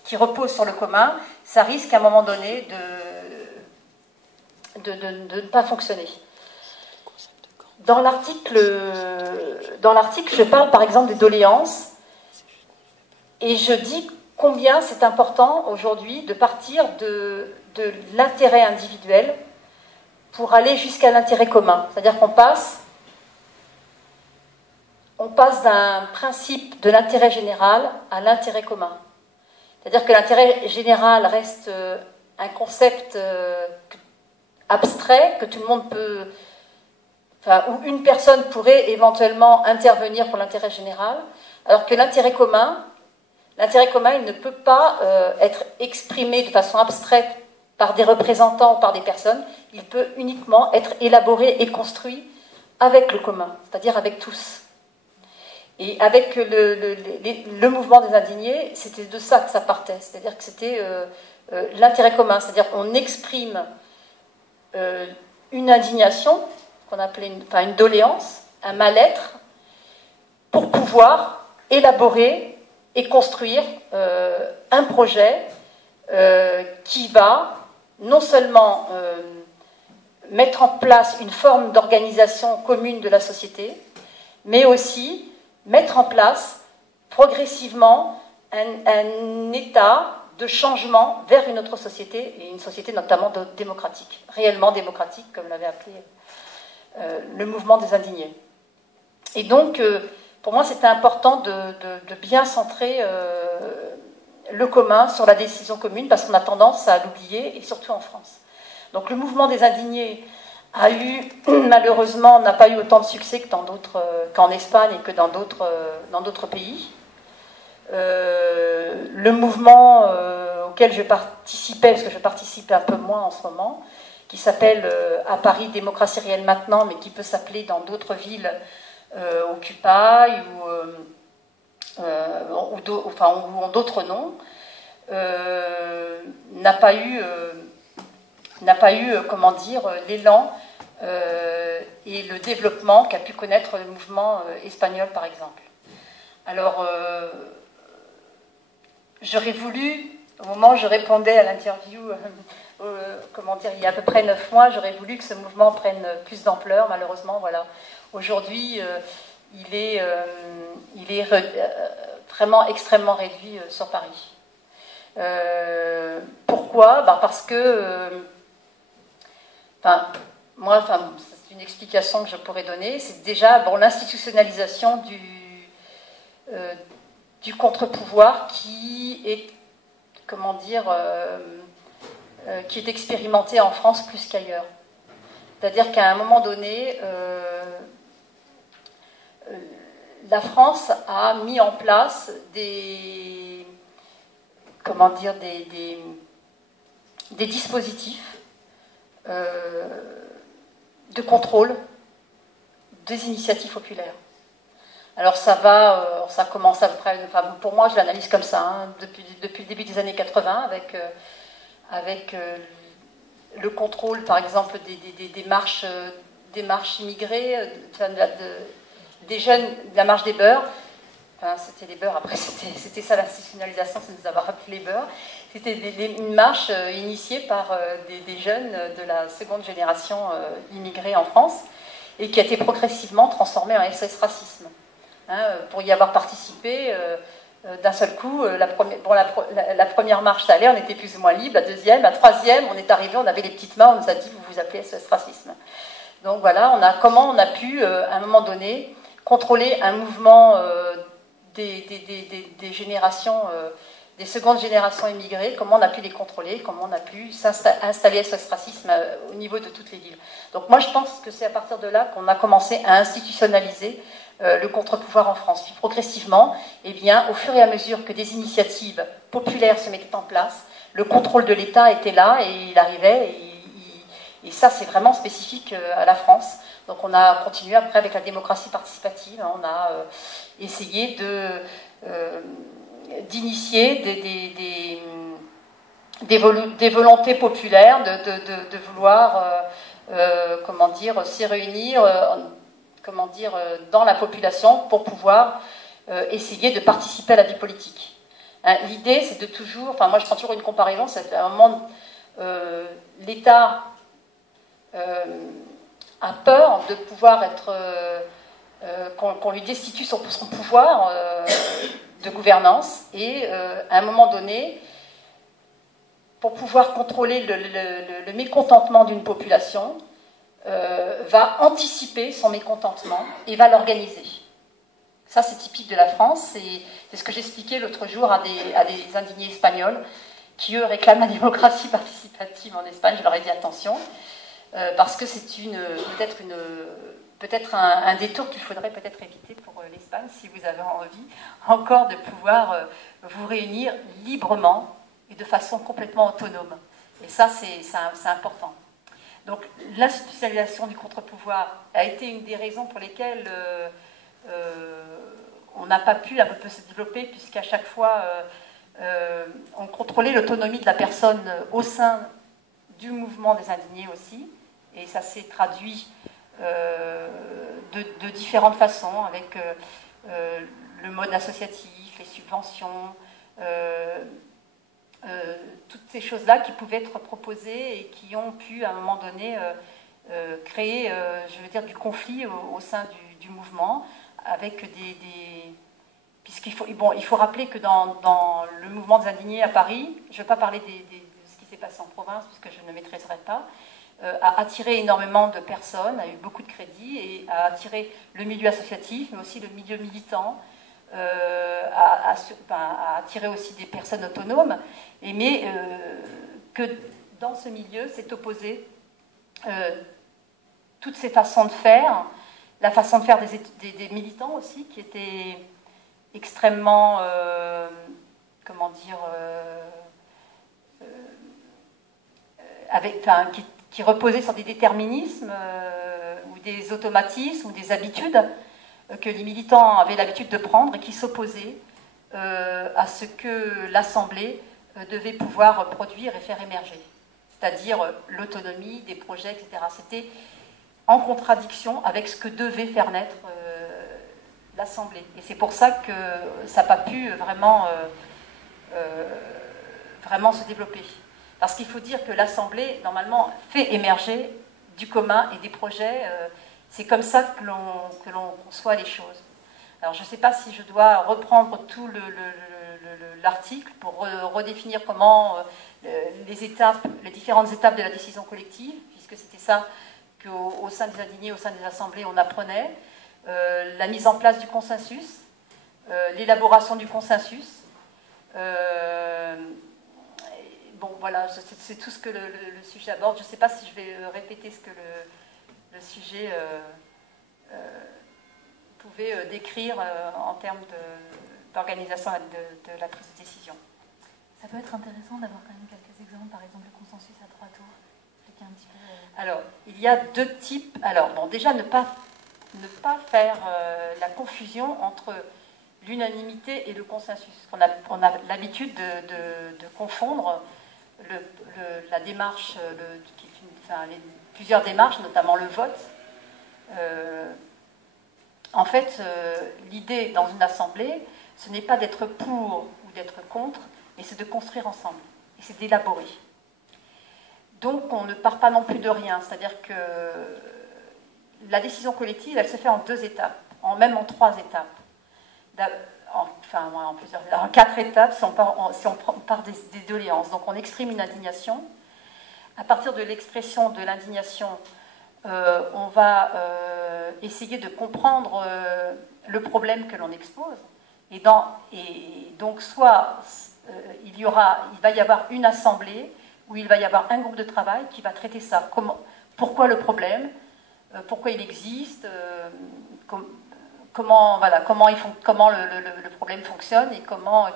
qui repose sur le commun, ça risque à un moment donné de ne pas fonctionner. Dans l'article, je parle par exemple des doléances et je dis combien c'est important aujourd'hui de partir de l'intérêt individuel pour aller jusqu'à l'intérêt commun. C'est-à-dire qu'on passe d'un principe de l'intérêt général à l'intérêt commun. C'est-à-dire que l'intérêt général reste un concept abstrait, que tout le monde peut... où une personne pourrait éventuellement intervenir pour l'intérêt général, alors que l'intérêt commun, il ne peut pas être exprimé de façon abstraite par des représentants ou par des personnes, il peut uniquement être élaboré et construit avec le commun, c'est-à-dire avec tous. Et avec le mouvement des indignés, c'était de ça que ça partait, c'est-à-dire que c'était l'intérêt commun, c'est-à-dire qu'on exprime une indignation, qu'on appelait une doléance, un mal-être, pour pouvoir élaborer et construire un projet qui va non seulement mettre en place une forme d'organisation commune de la société, mais aussi mettre en place progressivement un état de changement vers une autre société, et une société notamment démocratique, réellement démocratique, comme l'avait appelé le mouvement des indignés. Et donc, pour moi, c'était important de bien centrer le commun sur la décision commune, parce qu'on a tendance à l'oublier, et surtout en France. Donc le mouvement des indignés a eu, malheureusement, n'a pas eu autant de succès que qu'en Espagne et que dans d'autres pays. Le mouvement auquel je participais, parce que je participe un peu moins en ce moment, qui s'appelle à Paris Démocratie réelle maintenant, mais qui peut s'appeler dans d'autres villes Occupy ou d'autres noms, n'a pas eu comment dire, l'élan et le développement qu'a pu connaître le mouvement espagnol, par exemple. Alors, j'aurais voulu, au moment où je répondais à l'interview, comment dire, il y a à peu près 9 mois, j'aurais voulu que ce mouvement prenne plus d'ampleur. Malheureusement, voilà. Aujourd'hui, il est vraiment extrêmement réduit sur Paris. Pourquoi ? Parce que, moi, c'est une explication que je pourrais donner. C'est déjà l'institutionnalisation du contre-pouvoir qui est, comment dire, qui est expérimenté en France plus qu'ailleurs. C'est-à-dire qu'à un moment donné, la France a mis en place des dispositifs de contrôle des initiatives populaires. Alors ça commence à peu près, pour moi je l'analyse comme ça, hein, depuis le début des années 80, avec le contrôle par exemple des marches immigrées, des jeunes, de la marche des beurs. C'était les beurs, après c'était ça l'institutionnalisation, c'est de nous avoir appelé les beurs. C'était une marche initiée par des jeunes de la seconde génération immigrée en France et qui a été progressivement transformée en SOS Racisme. Pour y avoir participé, d'un seul coup, la première marche ça allait, on était plus ou moins libre, la deuxième, la troisième, on est arrivé, on avait les petites mains, on nous a dit vous vous appelez SOS Racisme. Donc voilà, comment on a pu, à un moment donné, contrôler un mouvement des générations, des secondes générations immigrées, comment on a pu les contrôler, comment on a pu installer SOS Racisme au niveau de toutes les villes. Donc moi je pense que c'est à partir de là qu'on a commencé à institutionnaliser le contre-pouvoir en France. Puis progressivement, au fur et à mesure que des initiatives populaires se mettaient en place, le contrôle de l'État était là et il arrivait, et ça c'est vraiment spécifique à la France. Donc on a continué après avec la démocratie participative, on a essayé d'initier des volontés populaires de vouloir s'y réunir dans la population pour pouvoir essayer de participer à la vie politique. L'idée c'est de toujours, moi je prends toujours une comparaison, c'est à un moment l'État a peur de pouvoir qu'on lui destitue son pouvoir de gouvernance et à un moment donné, pour pouvoir contrôler le mécontentement d'une population, va anticiper son mécontentement et va l'organiser. Ça c'est typique de la France, c'est ce que j'expliquais l'autre jour à des indignés espagnols qui eux réclament la démocratie participative en Espagne. Je leur ai dit attention, parce que c'est peut-être un détour qu'il faudrait peut-être éviter pour l'Espagne si vous avez envie encore de pouvoir vous réunir librement et de façon complètement autonome. Et ça, c'est important. Donc l'institutionnalisation du contre-pouvoir a été une des raisons pour lesquelles on n'a pas pu un peu se développer, puisqu'à chaque fois on contrôlait l'autonomie de la personne au sein du mouvement des indignés aussi. Et ça s'est traduit de différentes façons, avec le mode associatif, les subventions, toutes ces choses-là qui pouvaient être proposées et qui ont pu, à un moment donné, créer, du conflit au sein du mouvement, avec puisqu'il faut rappeler que dans le mouvement des indignés à Paris, je ne vais pas parler de ce qui s'est passé en province, puisque je ne maîtriserai pas, a attiré énormément de personnes, a eu beaucoup de crédits et a attiré le milieu associatif, mais aussi le milieu militant, a attiré aussi des personnes autonomes, mais que dans ce milieu s'est opposé toutes ces façons de faire, la façon de faire des militants aussi, qui étaient extrêmement, qui reposait sur des déterminismes ou des automatismes ou des habitudes que les militants avaient l'habitude de prendre et qui s'opposaient à ce que l'Assemblée devait pouvoir produire et faire émerger, c'est-à-dire l'autonomie des projets, etc. C'était en contradiction avec ce que devait faire naître l'Assemblée. Et c'est pour ça que ça n'a pas pu vraiment se développer. Parce qu'il faut dire que l'Assemblée, normalement, fait émerger du commun et des projets. C'est comme ça que l'on conçoit les choses. Alors, je ne sais pas si je dois reprendre tout l'article pour redéfinir comment les différentes étapes de la décision collective, puisque c'était ça qu'au sein des indignés, au sein des assemblées, on apprenait. La mise en place du consensus, l'élaboration du consensus. Bon, voilà, c'est tout ce que le sujet aborde. Je ne sais pas si je vais répéter ce que le sujet pouvait décrire en termes d'organisation de la prise de décision. Ça peut être intéressant d'avoir quand même quelques exemples, par exemple le consensus à 3 tours. Expliquer un petit peu. Alors, il y a 2 types. Alors, bon, déjà, ne pas faire la confusion entre l'unanimité et le consensus. On a l'habitude de confondre la démarche, plusieurs démarches, notamment le vote. En fait, l'idée dans une assemblée, ce n'est pas d'être pour ou d'être contre, mais c'est de construire ensemble, et c'est d'élaborer. Donc on ne part pas non plus de rien, c'est-à-dire que la décision collective, elle se fait en 2 étapes, même en 3 étapes. En 4 étapes si on part des doléances. Donc on exprime une indignation. À partir de l'expression de l'indignation, on va essayer de comprendre le problème que l'on expose. Et donc soit il va y avoir une assemblée où il va y avoir un groupe de travail qui va traiter ça. Pourquoi le problème, pourquoi il existe, comment le problème fonctionne et comment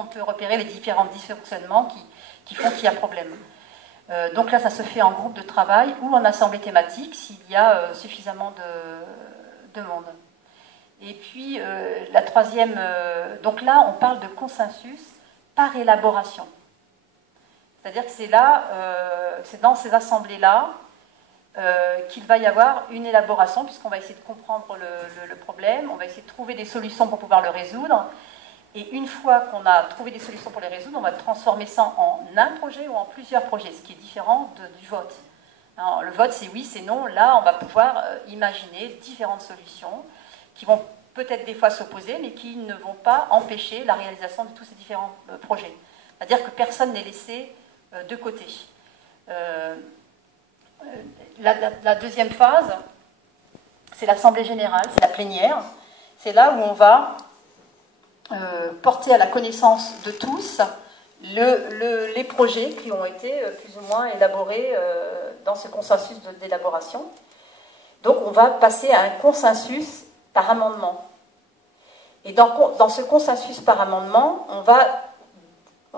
on peut repérer les différents dysfonctionnements qui font qu'il y a problème. Donc là, ça se fait en groupe de travail ou en assemblée thématique s'il y a suffisamment de monde. Et puis, la troisième... donc là, on parle de consensus par élaboration. C'est-à-dire que c'est dans ces assemblées-là qu'il va y avoir une élaboration, puisqu'on va essayer de comprendre le problème, on va essayer de trouver des solutions pour pouvoir le résoudre. Et une fois qu'on a trouvé des solutions pour les résoudre, on va transformer ça en un projet ou en plusieurs projets, ce qui est différent du vote. Alors, le vote, c'est oui, c'est non. Là, on va pouvoir imaginer différentes solutions qui vont peut-être des fois s'opposer, mais qui ne vont pas empêcher la réalisation de tous ces différents projets. C'est-à-dire que personne n'est laissé de côté. La deuxième phase, c'est l'Assemblée générale, c'est la plénière. C'est là où on va porter à la connaissance de tous les projets qui ont été plus ou moins élaborés dans ce consensus d'élaboration. Donc on va passer à un consensus par amendement. Et dans ce consensus par amendement, on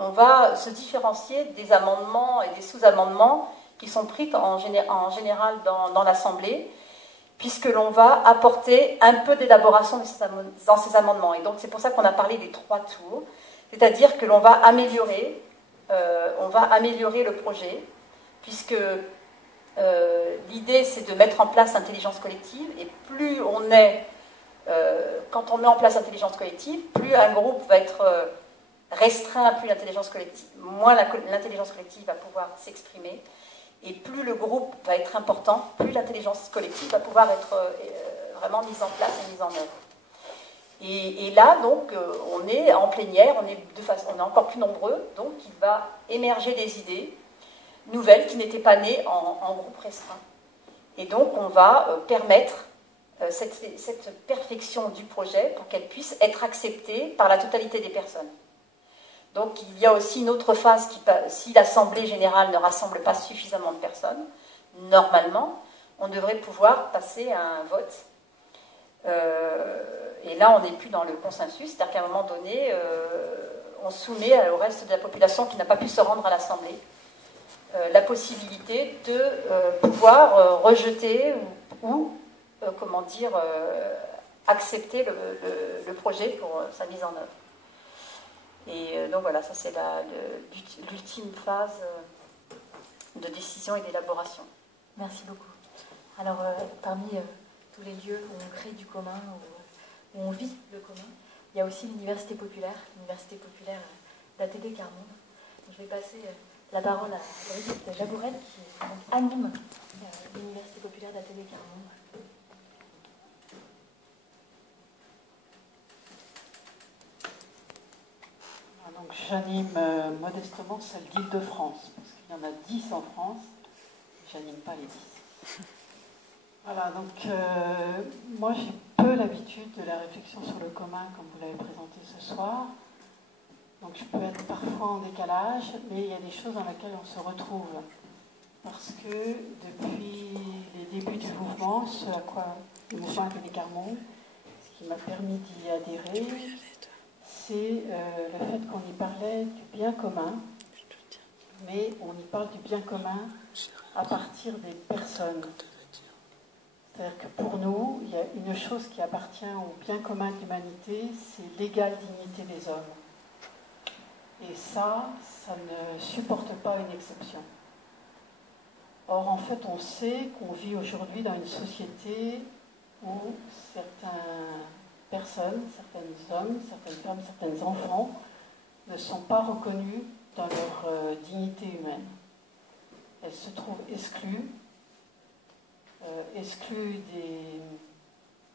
va se différencier des amendements et des sous-amendements qui sont pris en général dans l'Assemblée, puisque l'on va apporter un peu d'élaboration dans ces amendements. Et donc c'est pour ça qu'on a parlé des 3 tours, c'est-à-dire que l'on va améliorer le projet, puisque l'idée c'est de mettre en place l'intelligence collective, et plus quand on met en place l'intelligence collective, plus un groupe va être restreint, plus l'intelligence collective, moins l'intelligence collective va pouvoir s'exprimer, et plus le groupe va être important, plus l'intelligence collective va pouvoir être vraiment mise en place et mise en œuvre. Et là, donc, on est en plénière, on est encore plus nombreux, donc il va émerger des idées nouvelles qui n'étaient pas nées en groupe restreint. Et donc, on va permettre cette perfection du projet pour qu'elle puisse être acceptée par la totalité des personnes. Donc il y a aussi une autre phase si l'Assemblée générale ne rassemble pas suffisamment de personnes, normalement, on devrait pouvoir passer à un vote. Et là, on n'est plus dans le consensus, c'est-à-dire qu'à un moment donné, on soumet au reste de la population qui n'a pas pu se rendre à l'Assemblée la possibilité de pouvoir rejeter ou comment dire, accepter le projet pour sa mise en œuvre. Et donc voilà, ça c'est l'ultime phase de décision et d'élaboration. Merci beaucoup. Alors, parmi tous les lieux où on crée du commun, où on vit le commun, il y a aussi l'université populaire d'ATD Carmonde. Donc, je vais passer la parole à Brigitte Jabourel qui anime l'université populaire d'ATD Carmonde. Donc j'anime modestement celle d'Île-de-France, parce qu'il y en a 10 en France, j'anime pas les 10. Voilà, donc moi j'ai peu l'habitude de la réflexion sur le commun comme vous l'avez présenté ce soir. Donc je peux être parfois en décalage, mais il y a des choses dans lesquelles on se retrouve. Parce que depuis les débuts du mouvement, ce à quoi le mouvement ATD Carmonde, ce qui m'a permis d'y adhérer, c'est le fait qu'on y parlait du bien commun, mais on y parle du bien commun à partir des personnes. C'est-à-dire que pour nous, il y a une chose qui appartient au bien commun de l'humanité, c'est l'égale dignité des hommes. Et ça ne supporte pas une exception. Or, en fait, on sait qu'on vit aujourd'hui dans une société où certaines personnes, certains hommes, certaines femmes, certains enfants ne sont pas reconnus dans leur dignité humaine. Elles se trouvent exclues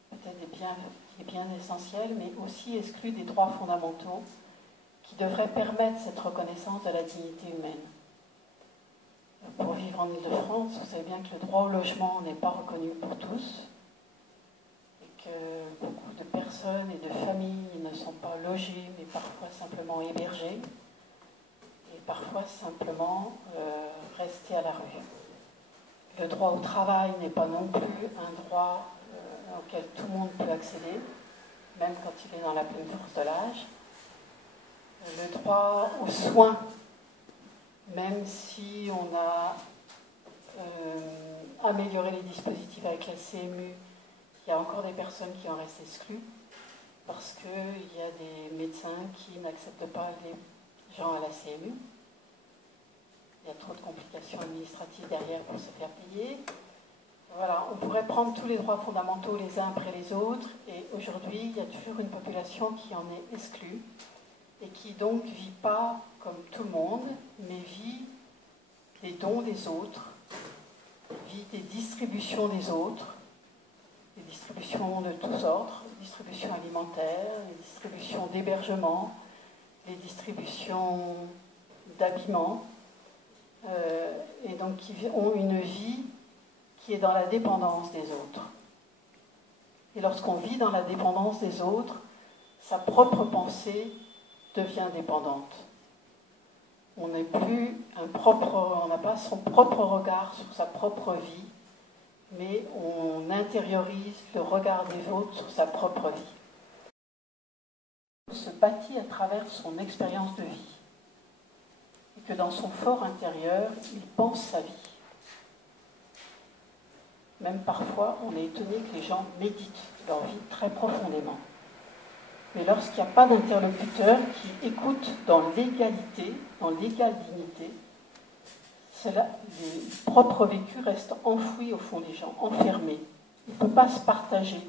peut-être des biens essentiels, mais aussi exclues des droits fondamentaux qui devraient permettre cette reconnaissance de la dignité humaine. Pour vivre en Île-de-France, vous savez bien que le droit au logement n'est pas reconnu pour tous et que beaucoup de personnes et de familles ne sont pas logées, mais parfois simplement hébergées et parfois simplement restées à la rue. Le droit au travail n'est pas non plus un droit auquel tout le monde peut accéder, même quand il est dans la pleine force de l'âge. Le droit aux soins, même si on a amélioré les dispositifs avec la CMU, il y a encore des personnes qui en restent exclues, parce qu'il y a des médecins qui n'acceptent pas les gens à la CMU. Il y a trop de complications administratives derrière pour se faire payer. Voilà, on pourrait prendre tous les droits fondamentaux les uns après les autres, et aujourd'hui, il y a toujours une population qui en est exclue, et qui donc ne vit pas comme tout le monde, mais vit les dons des autres, vit des distributions des autres, des distributions de tous ordres, les distributions alimentaires, les distributions d'hébergement, les distributions d'habillement, et donc qui ont une vie qui est dans la dépendance des autres. Et lorsqu'on vit dans la dépendance des autres, sa propre pensée devient dépendante. On n'a pas son propre regard sur sa propre vie, mais on intériorise le regard des autres sur sa propre vie. On se bâtit à travers son expérience de vie, et que dans son fort intérieur, il pense sa vie. Même parfois, on est étonné que les gens méditent leur vie très profondément. Mais lorsqu'il n'y a pas d'interlocuteur qui écoute dans l'égalité, dans l'égale dignité, les propres vécus restent enfouis au fond des gens, enfermés. Ils ne peuvent pas se partager.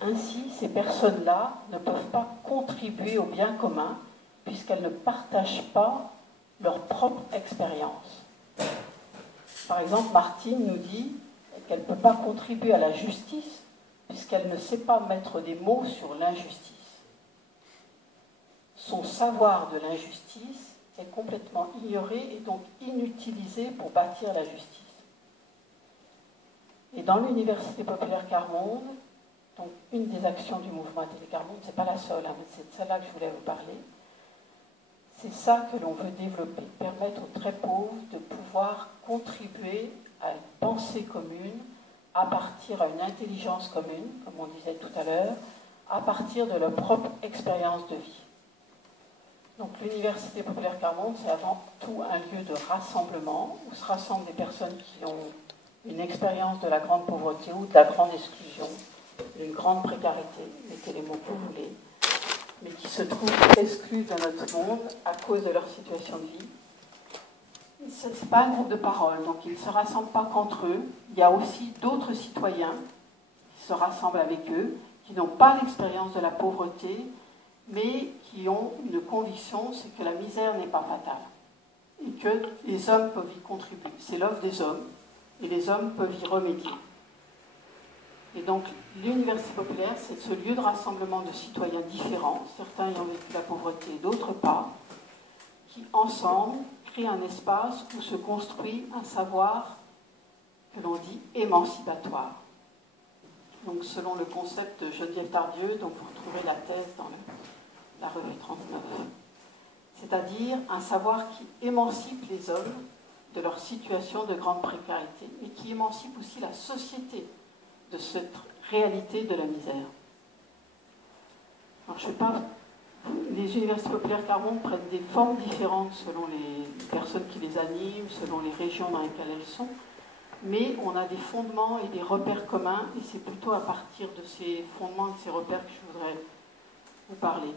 Ainsi, ces personnes-là ne peuvent pas contribuer au bien commun puisqu'elles ne partagent pas leur propre expérience. Par exemple, Martine nous dit qu'elle ne peut pas contribuer à la justice puisqu'elle ne sait pas mettre des mots sur l'injustice. Son savoir de l'injustice est complètement ignoré et donc inutilisé pour bâtir la justice. Et dans l'Université populaire Carmonde, donc une des actions du mouvement ATD Carmonde, ce n'est pas la seule, mais c'est de celle-là que je voulais vous parler, c'est ça que l'on veut développer, permettre aux très pauvres de pouvoir contribuer à une pensée commune, à partir d'une intelligence commune, comme on disait tout à l'heure, à partir de leur propre expérience de vie. Donc l'Université populaire Carmonde, c'est avant tout un lieu de rassemblement où se rassemblent des personnes qui ont une expérience de la grande pauvreté ou de la grande exclusion, d'une grande précarité, mettez les mots que vous voulez, mais qui se trouvent exclus de notre monde à cause de leur situation de vie. Ce n'est pas un groupe de parole, donc ils ne se rassemblent pas qu'entre eux. Il y a aussi d'autres citoyens qui se rassemblent avec eux, qui n'ont pas l'expérience de la pauvreté, mais qui ont une conviction, c'est que la misère n'est pas fatale et que les hommes peuvent y contribuer. C'est l'œuvre des hommes et les hommes peuvent y remédier. Et donc l'Université populaire, c'est ce lieu de rassemblement de citoyens différents, certains ayant vécu la pauvreté, d'autres pas, qui ensemble créent un espace où se construit un savoir que l'on dit émancipatoire. Donc selon le concept de Geneviève Tardieu, donc vous retrouverez la thèse dans la revue 39. C'est-à-dire un savoir qui émancipe les hommes de leur situation de grande précarité, mais qui émancipe aussi la société de cette réalité de la misère. Alors je ne sais pas, les universités populaires Carmonde prennent des formes différentes selon les personnes qui les animent, selon les régions dans lesquelles elles sont, mais on a des fondements et des repères communs, et c'est plutôt à partir de ces fondements et de ces repères que je voudrais vous parler.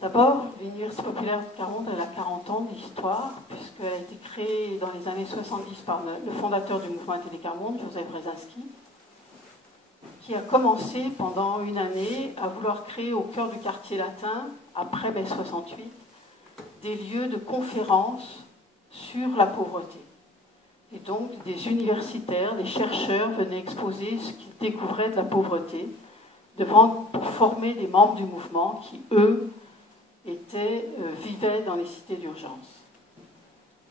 D'abord, l'Université populaire Carmonde, elle a 40 ans d'histoire, puisqu'elle a été créée dans les années 70 par le fondateur du mouvement Atelier Carmonde, Joseph Brzezinski, qui a commencé pendant une année à vouloir créer au cœur du quartier latin, après mai 68, des lieux de conférences sur la pauvreté. Et donc, des universitaires, des chercheurs venaient exposer ce qu'ils découvraient de la pauvreté, pour former des membres du mouvement qui, eux, vivaient dans les cités d'urgence.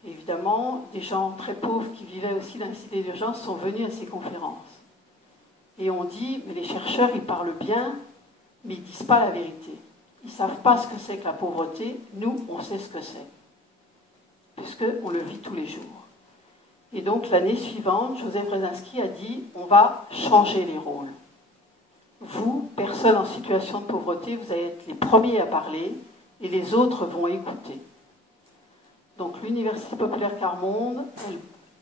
Évidemment, des gens très pauvres qui vivaient aussi dans les cités d'urgence sont venus à ces conférences. Et on dit, mais les chercheurs, ils parlent bien, mais ils ne disent pas la vérité. Ils ne savent pas ce que c'est que la pauvreté. Nous, on sait ce que c'est, puisqu'on le vit tous les jours. Et donc, l'année suivante, Joseph Brzezinski a dit, on va changer les rôles. Vous, personnes en situation de pauvreté, vous allez être les premiers à parler, et les autres vont écouter. Donc l'Université populaire Carmonde,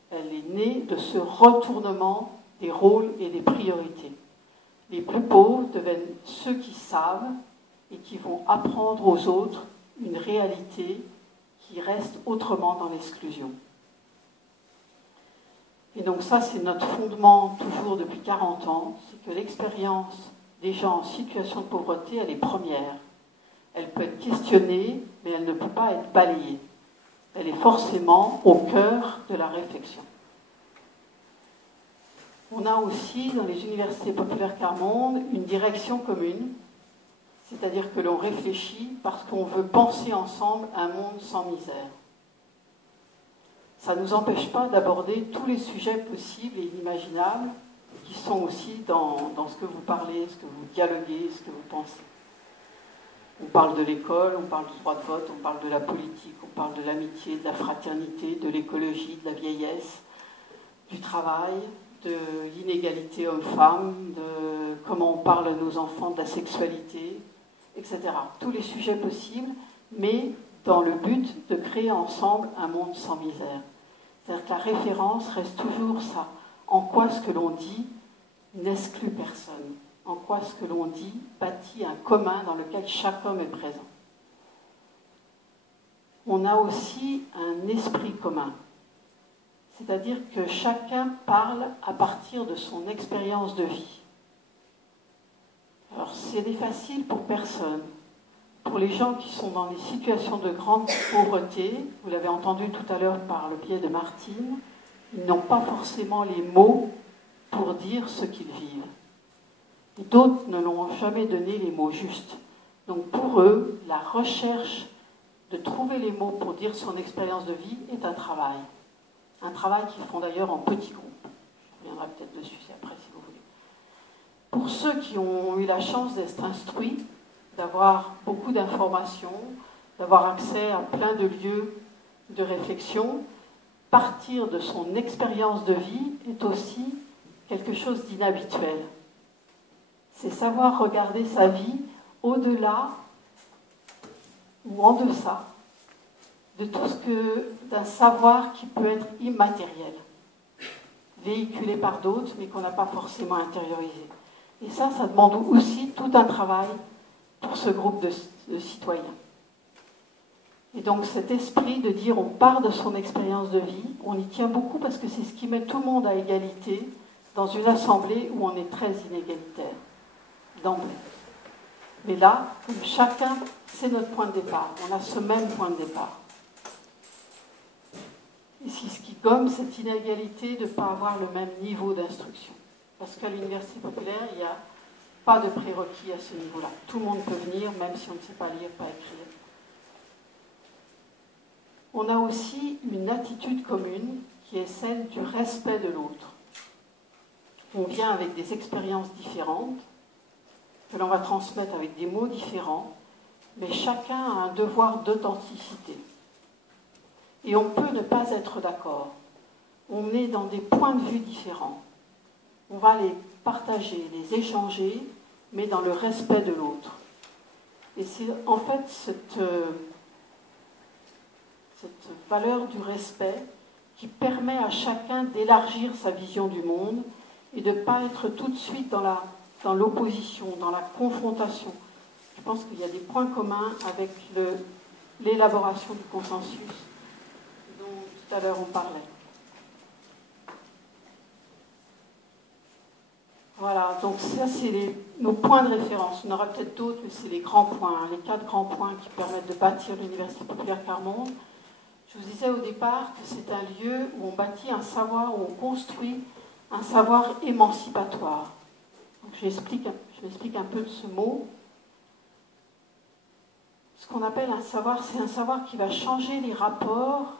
elle est née de ce retournement des rôles et des priorités. Les plus pauvres deviennent ceux qui savent et qui vont apprendre aux autres une réalité qui reste autrement dans l'exclusion. Et donc ça, c'est notre fondement toujours depuis 40 ans, c'est que l'expérience des gens en situation de pauvreté, elle est première. Elle peut être questionnée, mais elle ne peut pas être balayée. Elle est forcément au cœur de la réflexion. On a aussi, dans les universités populaires Carmonde, une direction commune, c'est-à-dire que l'on réfléchit parce qu'on veut penser ensemble un monde sans misère. Ça ne nous empêche pas d'aborder tous les sujets possibles et inimaginables qui sont aussi dans ce que vous parlez, ce que vous dialoguez, ce que vous pensez. On parle de l'école, on parle du droit de vote, on parle de la politique, on parle de l'amitié, de la fraternité, de l'écologie, de la vieillesse, du travail, de l'inégalité homme-femme, de comment on parle à nos enfants de la sexualité, etc. Tous les sujets possibles, mais dans le but de créer ensemble un monde sans misère. C'est-à-dire que la référence reste toujours ça. En quoi ce que l'on dit n'exclut personne. En quoi ce que l'on dit bâtit un commun dans lequel chaque homme est présent. On a aussi un esprit commun. C'est-à-dire que chacun parle à partir de son expérience de vie. Alors, c'est facile pour personne. Pour les gens qui sont dans des situations de grande pauvreté, vous l'avez entendu tout à l'heure par le biais de Martine, ils n'ont pas forcément les mots pour dire ce qu'ils vivent. Et d'autres ne l'ont jamais donné les mots justes. Donc pour eux, la recherche de trouver les mots pour dire son expérience de vie est un travail. Un travail qu'ils font d'ailleurs en petits groupes. Je reviendrai peut-être dessus après si vous voulez. Pour ceux qui ont eu la chance d'être instruits, d'avoir beaucoup d'informations, d'avoir accès à plein de lieux de réflexion, partir de son expérience de vie est aussi quelque chose d'inhabituel. C'est savoir regarder sa vie au-delà ou en deçà de tout ce que d'un savoir qui peut être immatériel, véhiculé par d'autres, mais qu'on n'a pas forcément intériorisé. Et ça demande aussi tout un travail pour ce groupe de citoyens. Et donc cet esprit de dire on part de son expérience de vie, on y tient beaucoup parce que c'est ce qui met tout le monde à égalité dans une assemblée où on est très inégalitaire, d'emblée. Mais là, comme chacun, c'est notre point de départ, on a ce même point de départ. Et c'est ce qui gomme cette inégalité de ne pas avoir le même niveau d'instruction. Parce qu'à l'université populaire, il n'y a pas de prérequis à ce niveau-là. Tout le monde peut venir, même si on ne sait pas lire, pas écrire. On a aussi une attitude commune qui est celle du respect de l'autre. On vient avec des expériences différentes, que l'on va transmettre avec des mots différents, mais chacun a un devoir d'authenticité. Et on peut ne pas être d'accord. On est dans des points de vue différents. On va les partager, les échanger, mais dans le respect de l'autre. Et c'est en fait cette valeur du respect qui permet à chacun d'élargir sa vision du monde et de ne pas être tout de suite dans l'opposition, dans la confrontation. Je pense qu'il y a des points communs avec l'élaboration du consensus dont tout à l'heure on parlait. Voilà, donc ça c'est nos points de référence. On aura peut-être d'autres, mais c'est les grands points, les 4 grands points qui permettent de bâtir l'Université populaire Carmonde. Je vous disais au départ que c'est un lieu où on bâtit un savoir, où on construit un savoir émancipatoire. Donc je m'explique un peu de ce mot. Ce qu'on appelle un savoir, c'est un savoir qui va changer les rapports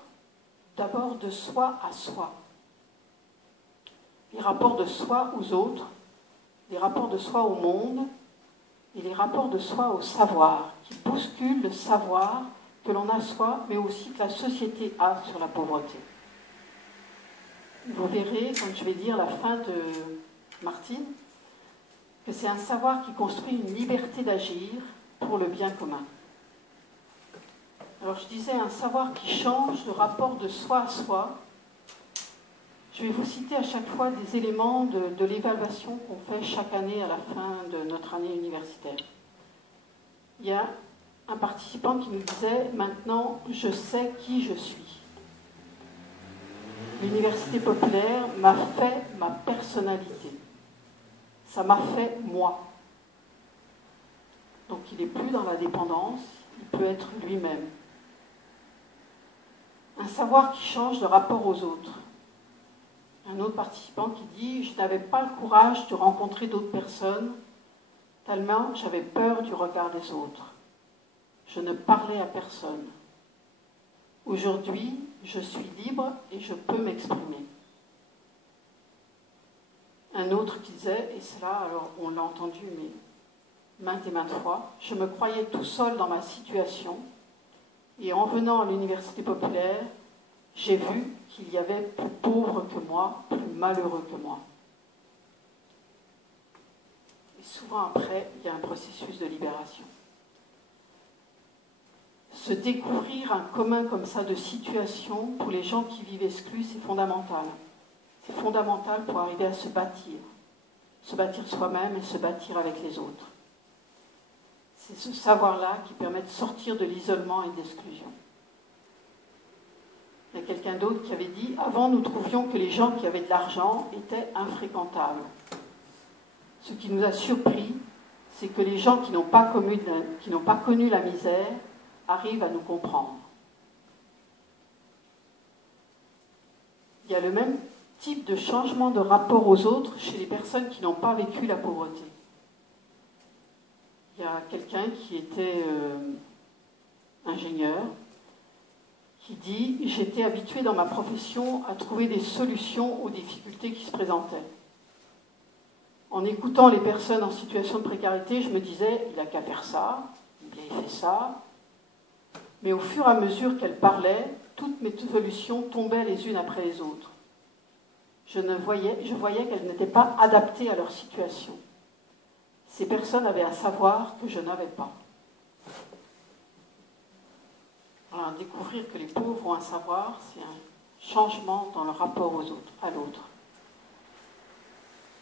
d'abord de soi à soi. Les rapports de soi aux autres, les rapports de soi au monde et les rapports de soi au savoir, qui bousculent le savoir que l'on a soi, mais aussi que la société a sur la pauvreté. Vous verrez, quand je vais dire la fin de Martine, que c'est un savoir qui construit une liberté d'agir pour le bien commun. Alors je disais un savoir qui change le rapport de soi à soi. Je vais vous citer à chaque fois des éléments de l'évaluation qu'on fait chaque année à la fin de notre année universitaire. Il y a un participant qui nous disait « Maintenant, je sais qui je suis. L'université populaire m'a fait ma personnalité. Ça m'a fait moi. » Donc il n'est plus dans la dépendance, il peut être lui-même. Un savoir qui change le rapport aux autres. Un autre participant qui dit « Je n'avais pas le courage de rencontrer d'autres personnes, tellement j'avais peur du regard des autres. Je ne parlais à personne. Aujourd'hui, je suis libre et je peux m'exprimer. » Un autre qui disait, et cela, alors on l'a entendu, mais maintes et maintes fois, « Je me croyais tout seul dans ma situation, et en venant à l'université populaire, j'ai vu qu'il y avait plus pauvre que moi, plus malheureux que moi. » Et souvent après, il y a un processus de libération. Se découvrir un commun comme ça de situation pour les gens qui vivent exclus, c'est fondamental. C'est fondamental pour arriver à se bâtir soi-même et se bâtir avec les autres. C'est ce savoir-là qui permet de sortir de l'isolement et de l'exclusion. Il y a quelqu'un d'autre qui avait dit « Avant, nous trouvions que les gens qui avaient de l'argent étaient infréquentables. Ce qui nous a surpris, c'est que les gens qui n'ont pas connu la misère arrivent à nous comprendre. » Il y a le même type de changement de rapport aux autres chez les personnes qui n'ont pas vécu la pauvreté. Il y a quelqu'un qui était ingénieur, qui dit « J'étais habitué dans ma profession à trouver des solutions aux difficultés qui se présentaient. En écoutant les personnes en situation de précarité, je me disais « Il n'a qu'à faire ça, bien il fait ça. » Mais au fur et à mesure qu'elle parlait, toutes mes solutions tombaient les unes après les autres. Je voyais qu'elles n'étaient pas adaptées à leur situation. Ces personnes avaient un savoir que je n'avais pas. » découvrir que les pauvres ont un savoir, c'est un changement dans le rapport aux autres, à l'autre.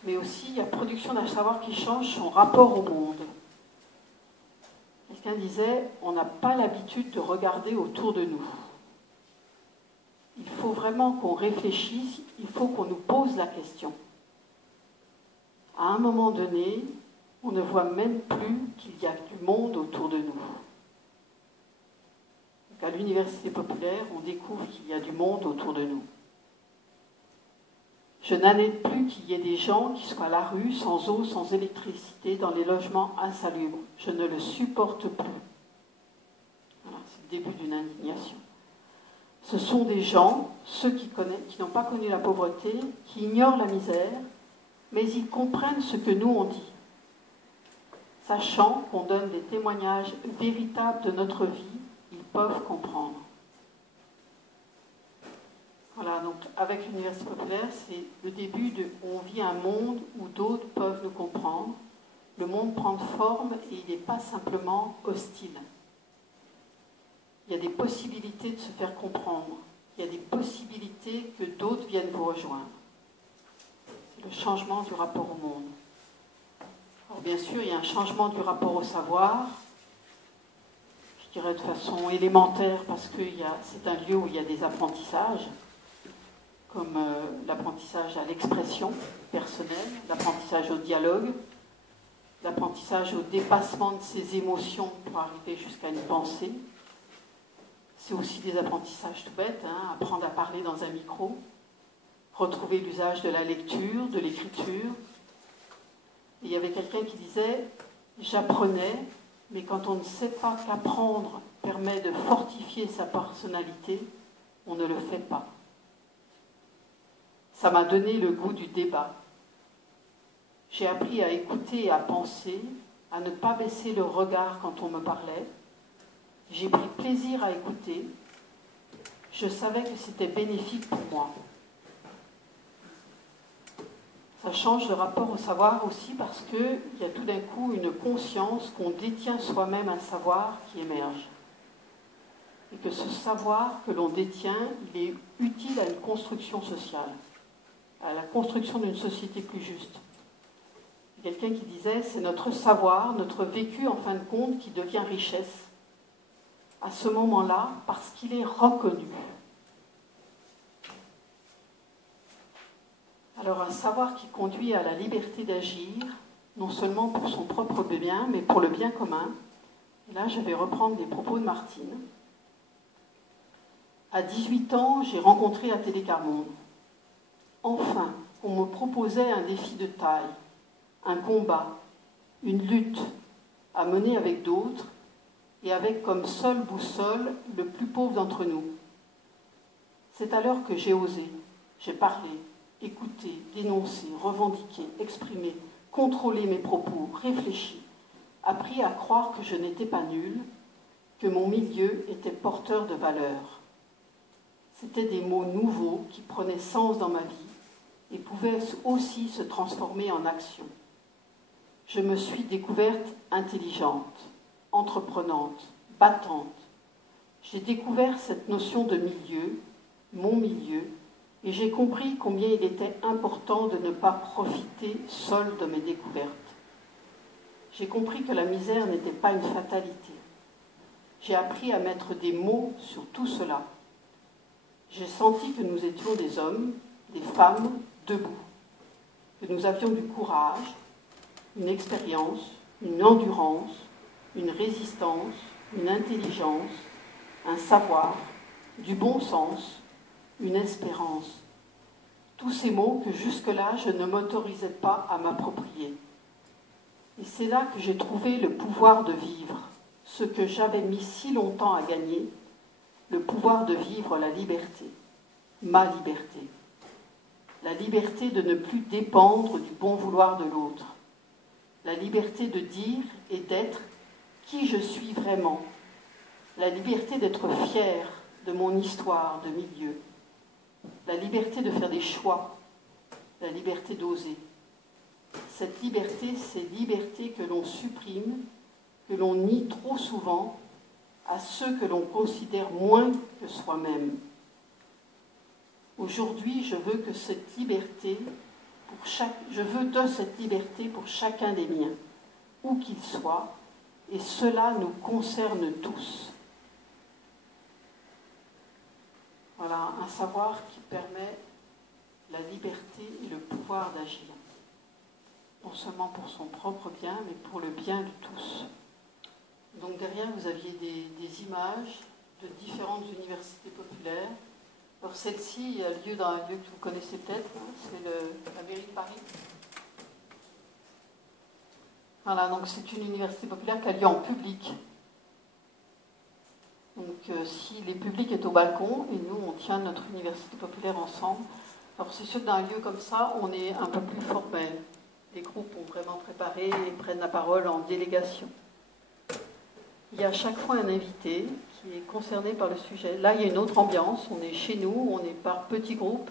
Mais aussi, il y a production d'un savoir qui change son rapport au monde. Quelqu'un disait, on n'a pas l'habitude de regarder autour de nous. Il faut vraiment qu'on réfléchisse, il faut qu'on nous pose la question. À un moment donné, on ne voit même plus qu'il y a du monde autour de nous. Donc à l'université populaire, on découvre qu'il y a du monde autour de nous. Je n'admets plus qu'il y ait des gens qui soient à la rue, sans eau, sans électricité, dans les logements insalubres. Je ne le supporte plus. Voilà, c'est le début d'une indignation. Ce sont des gens, ceux qui n'ont pas connu la pauvreté, qui ignorent la misère, mais ils comprennent ce que nous on dit. Sachant qu'on donne des témoignages véritables de notre vie, ils peuvent comprendre. Voilà, donc avec l'Université populaire, c'est le début de... On vit un monde où d'autres peuvent nous comprendre. Le monde prend forme et il n'est pas simplement hostile. Il y a des possibilités de se faire comprendre. Il y a des possibilités que d'autres viennent vous rejoindre. C'est le changement du rapport au monde. Alors bien sûr, il y a un changement du rapport au savoir, je dirais de façon élémentaire, parce que c'est un lieu où il y a des apprentissages, comme l'apprentissage à l'expression personnelle, l'apprentissage au dialogue, l'apprentissage au dépassement de ses émotions pour arriver jusqu'à une pensée. C'est aussi des apprentissages tout bêtes, apprendre à parler dans un micro, retrouver l'usage de la lecture, de l'écriture. Et il y avait quelqu'un qui disait « J'apprenais, mais quand on ne sait pas qu'apprendre permet de fortifier sa personnalité, on ne le fait pas. » Ça m'a donné le goût du débat. J'ai appris à écouter et à penser, à ne pas baisser le regard quand on me parlait. J'ai pris plaisir à écouter. Je savais que c'était bénéfique pour moi. Ça change le rapport au savoir aussi parce qu'il y a tout d'un coup une conscience qu'on détient soi-même un savoir qui émerge. Et que ce savoir que l'on détient, il est utile à une construction sociale, à la construction d'une société plus juste. Quelqu'un qui disait, c'est notre savoir, notre vécu en fin de compte qui devient richesse. À ce moment-là, parce qu'il est reconnu. Alors un savoir qui conduit à la liberté d'agir, non seulement pour son propre bien, mais pour le bien commun. Et là, je vais reprendre les propos de Martine. À 18 ans, j'ai rencontré Athénée Carmonde. Enfin, on me proposait un défi de taille, un combat, une lutte à mener avec d'autres, et avec comme seule boussole le plus pauvre d'entre nous. C'est alors que j'ai osé, j'ai parlé, écouté, dénoncé, revendiqué, exprimé, contrôlé mes propos, réfléchi, appris à croire que je n'étais pas nulle, que mon milieu était porteur de valeurs. C'étaient des mots nouveaux qui prenaient sens dans ma vie et pouvaient aussi se transformer en action. Je me suis découverte intelligente, entreprenante, battante. J'ai découvert cette notion de milieu, mon milieu, et j'ai compris combien il était important de ne pas profiter seul de mes découvertes. J'ai compris que la misère n'était pas une fatalité. J'ai appris à mettre des mots sur tout cela. J'ai senti que nous étions des hommes, des femmes debout, que nous avions du courage, une expérience, une endurance, une résistance, une intelligence, un savoir, du bon sens, une espérance. Tous ces mots que jusque-là je ne m'autorisais pas à m'approprier. Et c'est là que j'ai trouvé le pouvoir de vivre, ce que j'avais mis si longtemps à gagner, le pouvoir de vivre la liberté, ma liberté. La liberté de ne plus dépendre du bon vouloir de l'autre. La liberté de dire et d'être qui je suis vraiment. La liberté d'être fière de mon histoire, de milieu. La liberté de faire des choix. La liberté d'oser. Cette liberté, c'est liberté que l'on supprime, que l'on nie trop souvent, à ceux que l'on considère moins que soi-même. Aujourd'hui, je veux de cette liberté pour chacun des miens, où qu'il soit, et cela nous concerne tous. Voilà, un savoir qui permet la liberté et le pouvoir d'agir, non seulement pour son propre bien, mais pour le bien de tous. Donc derrière, vous aviez des images de différentes universités populaires. Alors celle-ci a lieu dans un lieu que vous connaissez peut-être, hein, c'est la mairie de Paris. Voilà, donc c'est une université populaire qui a lieu en public. Donc si les publics est au balcon, et nous on tient notre université populaire ensemble, alors c'est sûr que dans un lieu comme ça, on est un peu plus formel. Les groupes ont vraiment préparé et prennent la parole en délégation. Il y a à chaque fois un invité qui est concerné par le sujet. Là, il y a une autre ambiance. On est chez nous, on est par petits groupes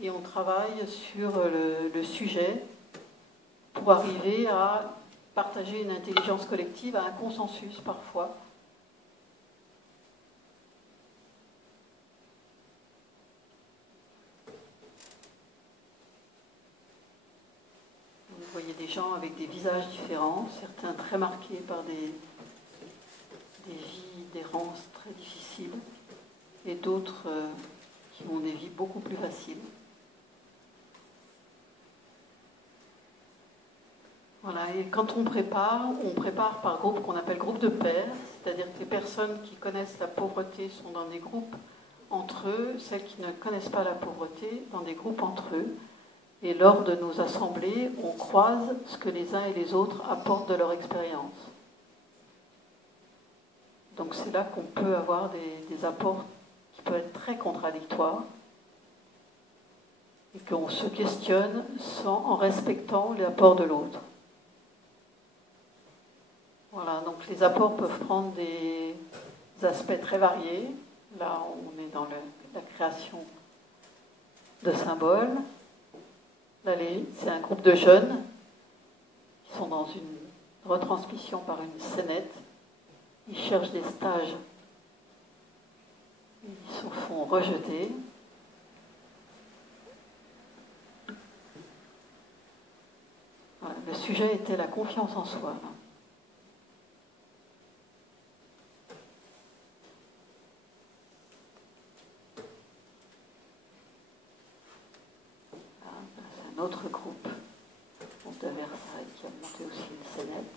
et on travaille sur le sujet pour arriver à partager une intelligence collective, à un consensus parfois. Vous voyez des gens avec des visages différents, certains très marqués par des vies d'errance très difficiles et d'autres qui ont des vies beaucoup plus faciles. Voilà, et quand on prépare par groupe qu'on appelle groupe de pairs, c'est-à-dire que les personnes qui connaissent la pauvreté sont dans des groupes entre eux, celles qui ne connaissent pas la pauvreté dans des groupes entre eux. Et lors de nos assemblées, on croise ce que les uns et les autres apportent de leur expérience. Donc c'est là qu'on peut avoir des apports qui peuvent être très contradictoires et qu'on se questionne en respectant l'apport de l'autre. Voilà, donc les apports peuvent prendre des aspects très variés. Là, on est dans la création de symboles. Là, c'est un groupe de jeunes qui sont dans une retransmission par une scénette. Ils cherchent des stages. Ils se font rejeter. Voilà, le sujet était la confiance en soi. C'est un autre groupe de Versailles qui a monté aussi une scénette.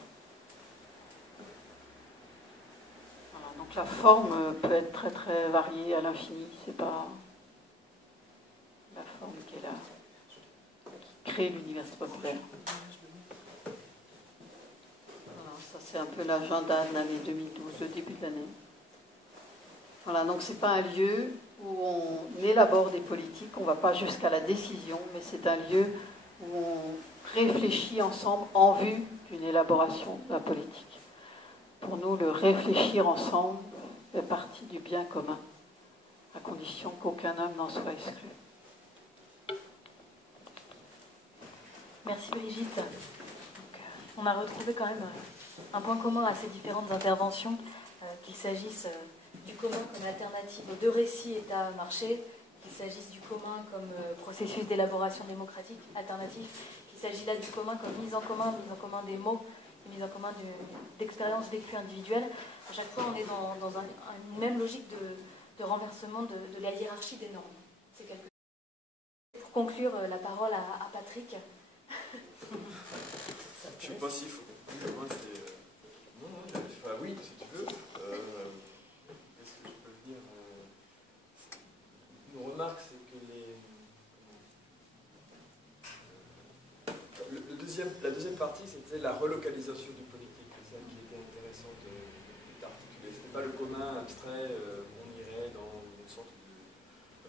Donc la forme peut être très très variée à l'infini, c'est pas la forme qui est là, qui crée l'université populaire. Voilà, ça c'est un peu l'agenda de l'année 2012, le début de l'année. Voilà, donc c'est pas un lieu où on élabore des politiques, on ne va pas jusqu'à la décision, mais c'est un lieu où on réfléchit ensemble en vue d'une élaboration de la politique. Pour nous, le réfléchir ensemble fait partie du bien commun, à condition qu'aucun homme n'en soit exclu. Merci Brigitte. Donc, on a retrouvé quand même un point commun à ces différentes interventions, qu'il s'agisse du commun comme alternative aux deux récits État-marché, qu'il s'agisse du commun comme processus d'élaboration démocratique alternatif, qu'il s'agit là du commun comme mise en commun des mots, mise en commun d'expériences vécues individuelles. À chaque fois, on est dans une même logique de renversement de la hiérarchie des normes. C'est quelque chose. Pour conclure, la parole à Patrick. Je ne sais pas s'il faut conclure. Moi, c'est... Non, oui, si tu veux. Qu'est-ce que je peux dire Une remarque, c'est que la deuxième partie, c'était la relocalisation du politique. C'est ça qui était intéressant d'articuler. Ce n'était pas le commun abstrait, on irait dans une sorte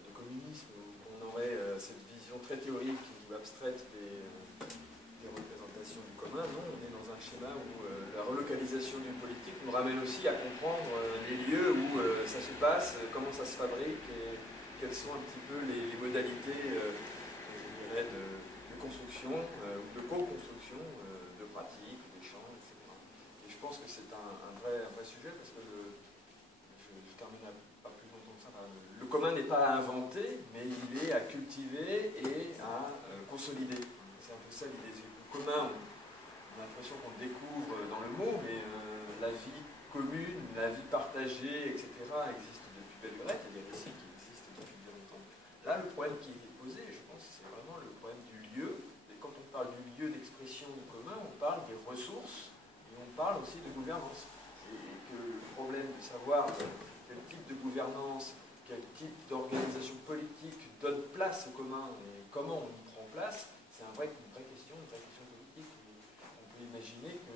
de communisme, où on aurait cette vision très théorique ou abstraite des représentations du commun. Non, on est dans un schéma où la relocalisation du politique nous ramène aussi à comprendre les lieux où ça se passe, comment ça se fabrique et quelles sont un petit peu les modalités, je dirais, de construction, de co-construction, de pratiques, d'échanges, etc. Et je pense que c'est un vrai sujet parce que n'est pas à inventer, mais il est à cultiver et à consolider. C'est un peu ça l'idée du commun. On a l'impression qu'on le découvre dans le mot, mais la vie commune, la vie partagée, etc. existe depuis belle lurette. Il y a des récits qui existent depuis bien longtemps. Là, le problème qui est posé, je pense, c'est vraiment le problème du lieu. Et quand on parle du lieu d'expression du commun, on parle des ressources et on parle aussi de gouvernance. Et que le problème de savoir quel type de gouvernance, quel type d'organisation politique donne place au commun et comment on y prend place, c'est une vraie question politique. Et on peut imaginer que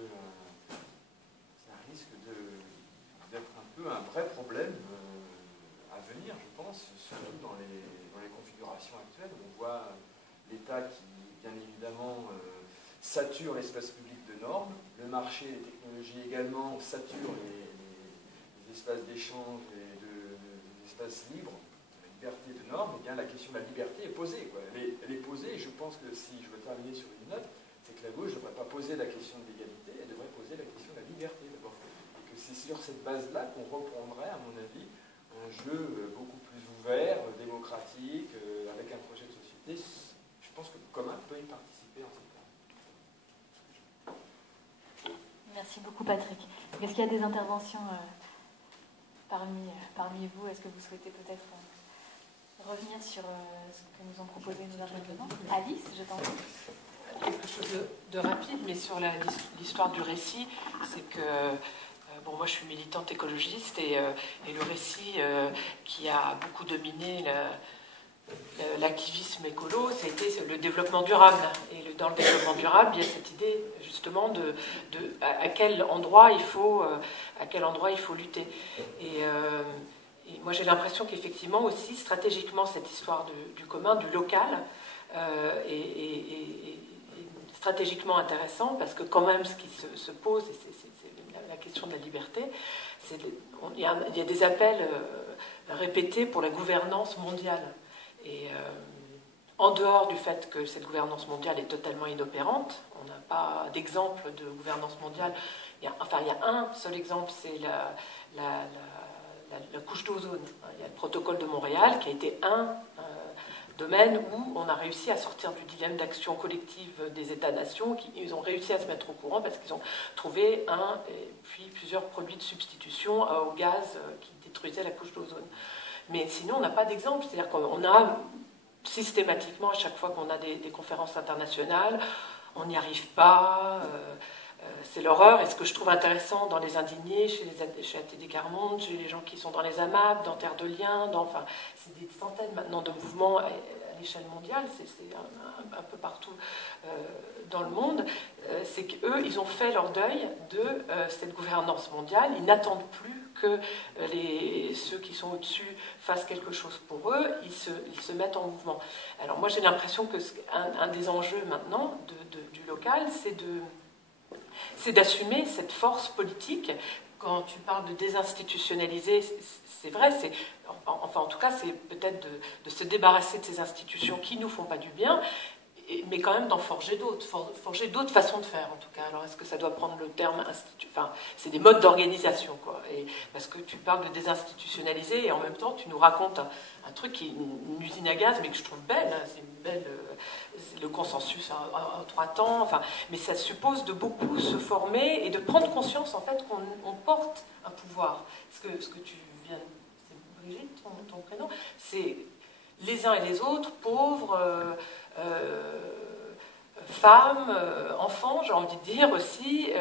ça risque d'être un peu un vrai problème à venir, je pense, surtout dans les configurations actuelles où on voit l'État qui, bien évidemment, sature l'espace public de normes, le marché des technologies également sature les espaces d'échange et des espaces libres, la liberté de normes, et bien la question de la liberté est posée. Quoi. Elle est posée, et je pense que si je veux terminer sur une note, c'est que la gauche ne devrait pas poser la question de l'égalité, elle devrait poser la question de la liberté d'abord. Et que c'est sur cette base-là qu'on reprendrait, à mon avis, un jeu beaucoup plus ouvert, démocratique, avec un projet de société. Je pense que le commun peut y participer en cette terme. Merci beaucoup, Patrick. Est-ce qu'il y a des interventions parmi vous? Est-ce que vous souhaitez peut-être revenir sur ce que nous ont proposé nos intervenants? Alice, je t'en prie. Quelque chose de rapide, mais sur l'histoire du récit, c'est que bon, moi je suis militante écologiste et le récit qui a beaucoup dominé l'activisme écolo, c'était le développement durable. Et dans le développement durable, il y a cette idée justement à quel endroit il faut lutter. Et moi j'ai l'impression qu'effectivement aussi stratégiquement cette histoire du commun, du local, est stratégiquement intéressant parce que quand même ce qui se pose, et c'est la question de la liberté, il y a des appels répétés pour la gouvernance mondiale. Et en dehors du fait que cette gouvernance mondiale est totalement inopérante, on n'a pas d'exemple de gouvernance mondiale. Il y a un seul exemple, c'est la couche d'ozone. Il y a le protocole de Montréal qui a été un domaine où on a réussi à sortir du dilemme d'action collective des États-nations. Ils ont réussi à se mettre au courant parce qu'ils ont trouvé puis plusieurs produits de substitution au gaz qui détruisaient la couche d'ozone. Mais sinon, on n'a pas d'exemple. C'est-à-dire qu'on a systématiquement, à chaque fois qu'on a des conférences internationales, on n'y arrive pas, c'est l'horreur. Et ce que je trouve intéressant dans les indignés, chez ATD Quart Monde, chez les gens qui sont dans les AMAP, dans Terre de Liens, c'est des centaines maintenant de mouvements à l'échelle mondiale, c'est un peu partout dans le monde, c'est qu'eux, ils ont fait leur deuil de cette gouvernance mondiale. Ils n'attendent plus que ceux qui sont au-dessus fassent quelque chose pour eux, ils se mettent en mouvement. Alors moi j'ai l'impression que un des enjeux maintenant du local, c'est d'assumer cette force politique. Quand tu parles de désinstitutionnaliser, c'est vrai, enfin en tout cas c'est peut-être de se débarrasser de ces institutions qui ne nous font pas du bien, mais quand même d'en forger d'autres façons de faire en tout cas. Alors est-ce que ça doit prendre le terme institut? Enfin, c'est des modes d'organisation quoi. Et parce que tu parles de désinstitutionnaliser et en même temps tu nous racontes un truc qui est une usine à gaz mais que je trouve belle. Hein, c'est une belle le consensus en 3 temps. Enfin, mais ça suppose de beaucoup se former et de prendre conscience en fait qu'on porte un pouvoir. Ce que tu viens, c'est Brigitte ton prénom, c'est les uns et les autres, pauvres. Femmes, enfants, j'ai envie de dire aussi,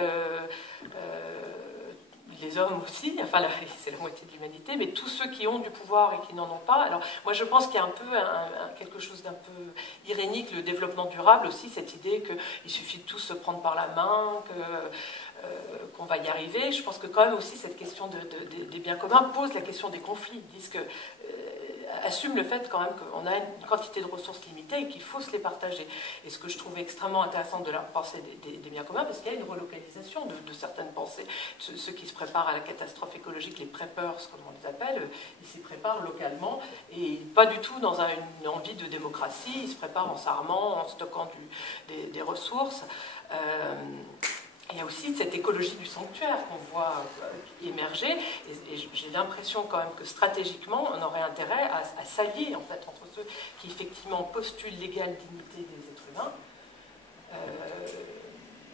les hommes aussi, enfin c'est la moitié de l'humanité, mais tous ceux qui ont du pouvoir et qui n'en ont pas. Alors moi je pense qu'il y a un peu quelque chose d'un peu irénique, le développement durable aussi, cette idée qu'il suffit de tous se prendre par la main, qu'on va y arriver. Je pense que quand même aussi cette question des biens communs pose la question des conflits, ils disent que assume le fait quand même qu'on a une quantité de ressources limitées et qu'il faut se les partager. Et ce que je trouve extrêmement intéressant de la pensée des biens communs, parce qu'il y a une relocalisation de certaines pensées. Ceux qui se préparent à la catastrophe écologique, les preppers, comme on les appelle, ils s'y préparent localement et pas du tout dans une envie de démocratie, ils se préparent en s'armant, en stockant des ressources. Il y a aussi cette écologie du sanctuaire qu'on voit émerger, et j'ai l'impression quand même que stratégiquement, on aurait intérêt à s'allier en fait, entre ceux qui effectivement postulent l'égale dignité des êtres humains,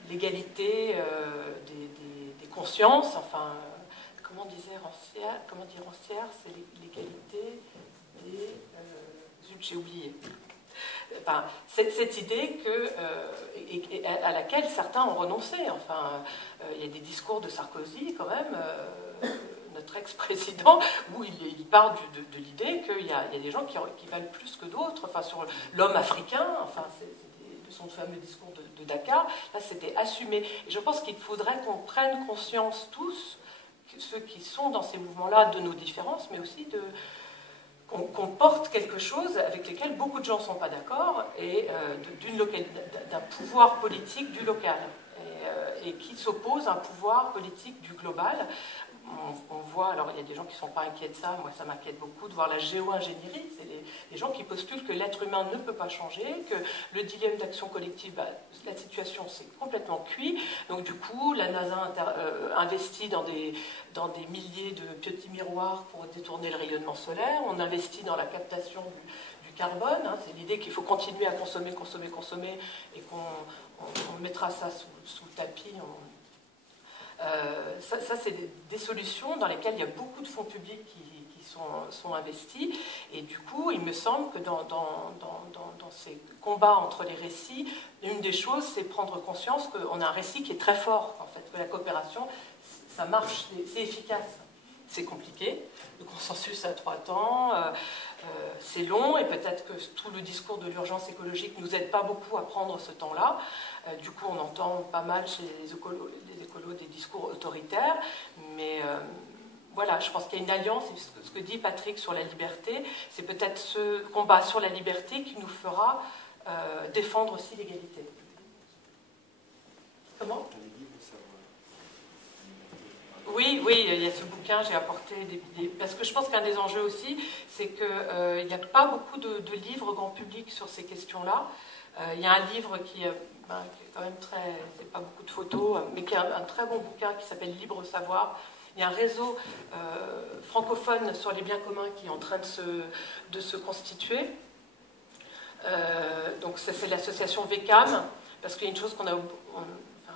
l'égalité des consciences, enfin, comment dire Rancière, c'est l'égalité des... zut, j'ai oublié. Enfin, cette idée à laquelle certains ont renoncé. Enfin, il y a des discours de Sarkozy, quand même, notre ex-président, où il part de l'idée qu'il y a des gens qui valent plus que d'autres. Enfin, sur l'homme africain, enfin, de son fameux discours de Dakar, là, c'était assumé. Et je pense qu'il faudrait qu'on prenne conscience tous, ceux qui sont dans ces mouvements-là, de nos différences, mais aussi qu'on porte quelque chose avec lequel beaucoup de gens ne sont pas d'accord, et d'un pouvoir politique du local, et qui s'oppose à un pouvoir politique du global. On voit, alors il y a des gens qui ne sont pas inquiets de ça, moi ça m'inquiète beaucoup de voir la géo-ingénierie, c'est les gens qui postulent que l'être humain ne peut pas changer, que le dilemme d'action collective, la situation c'est complètement cuit, donc du coup la NASA investit dans des milliers de petits miroirs pour détourner le rayonnement solaire, on investit dans la captation du carbone, hein, c'est l'idée qu'il faut continuer à consommer, et qu'on mettra ça sous le tapis. Ça c'est des solutions dans lesquelles il y a beaucoup de fonds publics qui sont investis, et du coup il me semble que dans ces combats entre les récits, une des choses c'est prendre conscience qu'on a un récit qui est très fort, en fait, que la coopération ça marche, c'est efficace. C'est compliqué, le consensus à 3 temps, c'est long, et peut-être que tout le discours de l'urgence écologique ne nous aide pas beaucoup à prendre ce temps-là. Du coup, on entend pas mal chez les écolos des discours autoritaires, mais voilà, je pense qu'il y a une alliance, et ce que dit Patrick sur la liberté, c'est peut-être ce combat sur la liberté qui nous fera défendre aussi l'égalité. Comment ? Oui, il y a ce bouquin, j'ai apporté parce que je pense qu'un des enjeux aussi, c'est qu'il n'y a pas beaucoup de livres grand public sur ces questions-là. Il y a un livre qui est quand même c'est pas beaucoup de photos, mais qui est un très bon bouquin qui s'appelle Libre Savoir. Il y a un réseau francophone sur les biens communs qui est en train de se constituer. Donc c'est l'association VECAM, parce qu'il y a une chose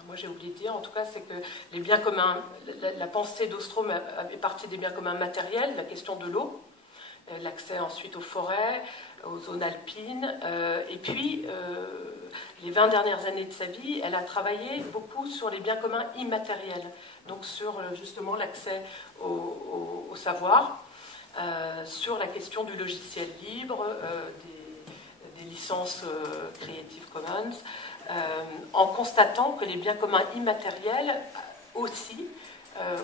moi j'ai oublié de dire, en tout cas, c'est que les biens communs, la pensée d'Ostrom est partie des biens communs matériels, la question de l'eau, l'accès ensuite aux forêts, aux zones alpines, et puis les 20 dernières années de sa vie, elle a travaillé beaucoup sur les biens communs immatériels, donc sur justement l'accès au savoir, sur la question du logiciel libre, des licences Creative Commons, en constatant que les biens communs immatériels aussi,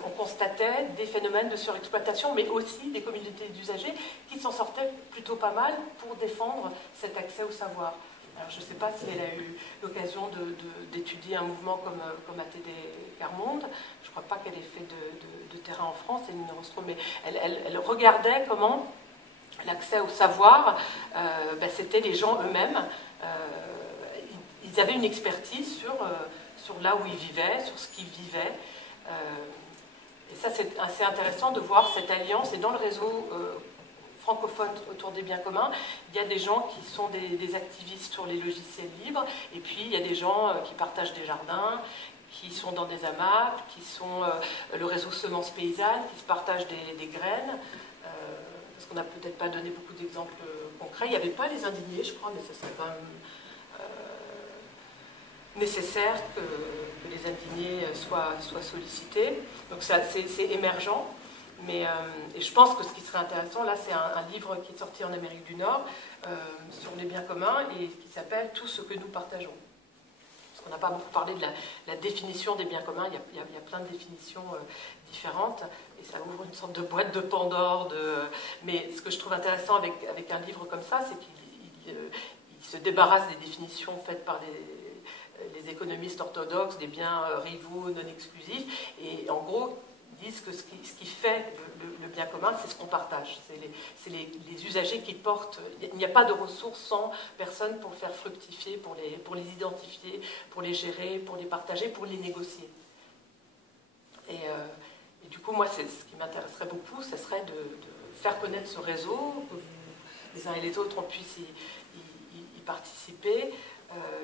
on constatait des phénomènes de surexploitation, mais aussi des communautés d'usagers qui s'en sortaient plutôt pas mal pour défendre cet accès au savoir. Alors, je ne sais pas si elle a eu l'occasion d'étudier un mouvement comme ATD Quart-Monde. Je ne crois pas qu'elle ait fait de terrain en France, mais elle regardait comment l'accès au savoir, c'était les gens eux-mêmes. Ils avaient une expertise sur là où ils vivaient, sur ce qu'ils vivaient. Et ça, c'est assez intéressant de voir cette alliance. Et dans le réseau francophone autour des biens communs, il y a des gens qui sont des activistes sur les logiciels libres, et puis il y a des gens qui partagent des jardins, qui sont dans des AMAP, qui sont le réseau Semences Paysannes, qui se partagent des graines. Parce qu'on n'a peut-être pas donné beaucoup d'exemples concrets. Il n'y avait pas les indignés, je crois, mais ce serait quand même nécessaire que les indignés soient sollicités. Donc c'est émergent. Mais, et je pense que ce qui serait intéressant, là, c'est un livre qui est sorti en Amérique du Nord sur les biens communs et qui s'appelle « Tout ce que nous partageons ». Parce qu'on n'a pas beaucoup parlé de la définition des biens communs. Il y a plein de définitions différentes et ça ouvre une sorte de boîte de Pandore. Mais ce que je trouve intéressant avec un livre comme ça, c'est qu'il se débarrasse des définitions faites par les économistes orthodoxes, des biens rivaux non exclusifs, et en gros disent que ce qui fait le bien commun, c'est ce qu'on partage. C'est les usagers qui portent. Il n'y a pas de ressources sans personne pour faire fructifier, pour les identifier, pour les gérer, pour les partager, pour les négocier. Et du coup, moi, ce qui m'intéresserait beaucoup, ce serait de faire connaître ce réseau, que les uns et les autres, on puisse y participer.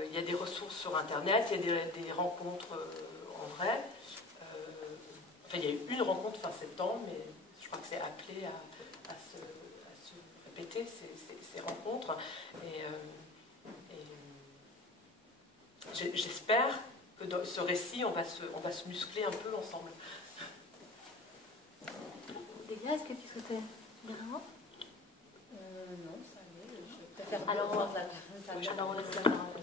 Il y a des ressources sur Internet, il y a des rencontres en vrai. Enfin, il y a eu une rencontre fin septembre, mais je crois que c'est appelé à se répéter ces rencontres. Et j'espère que dans ce récit, on va se muscler un peu ensemble. Léa, est-ce que tu souhaitais dire un mot? Non, ça y est, je préfère. Alors, on laisse la parole.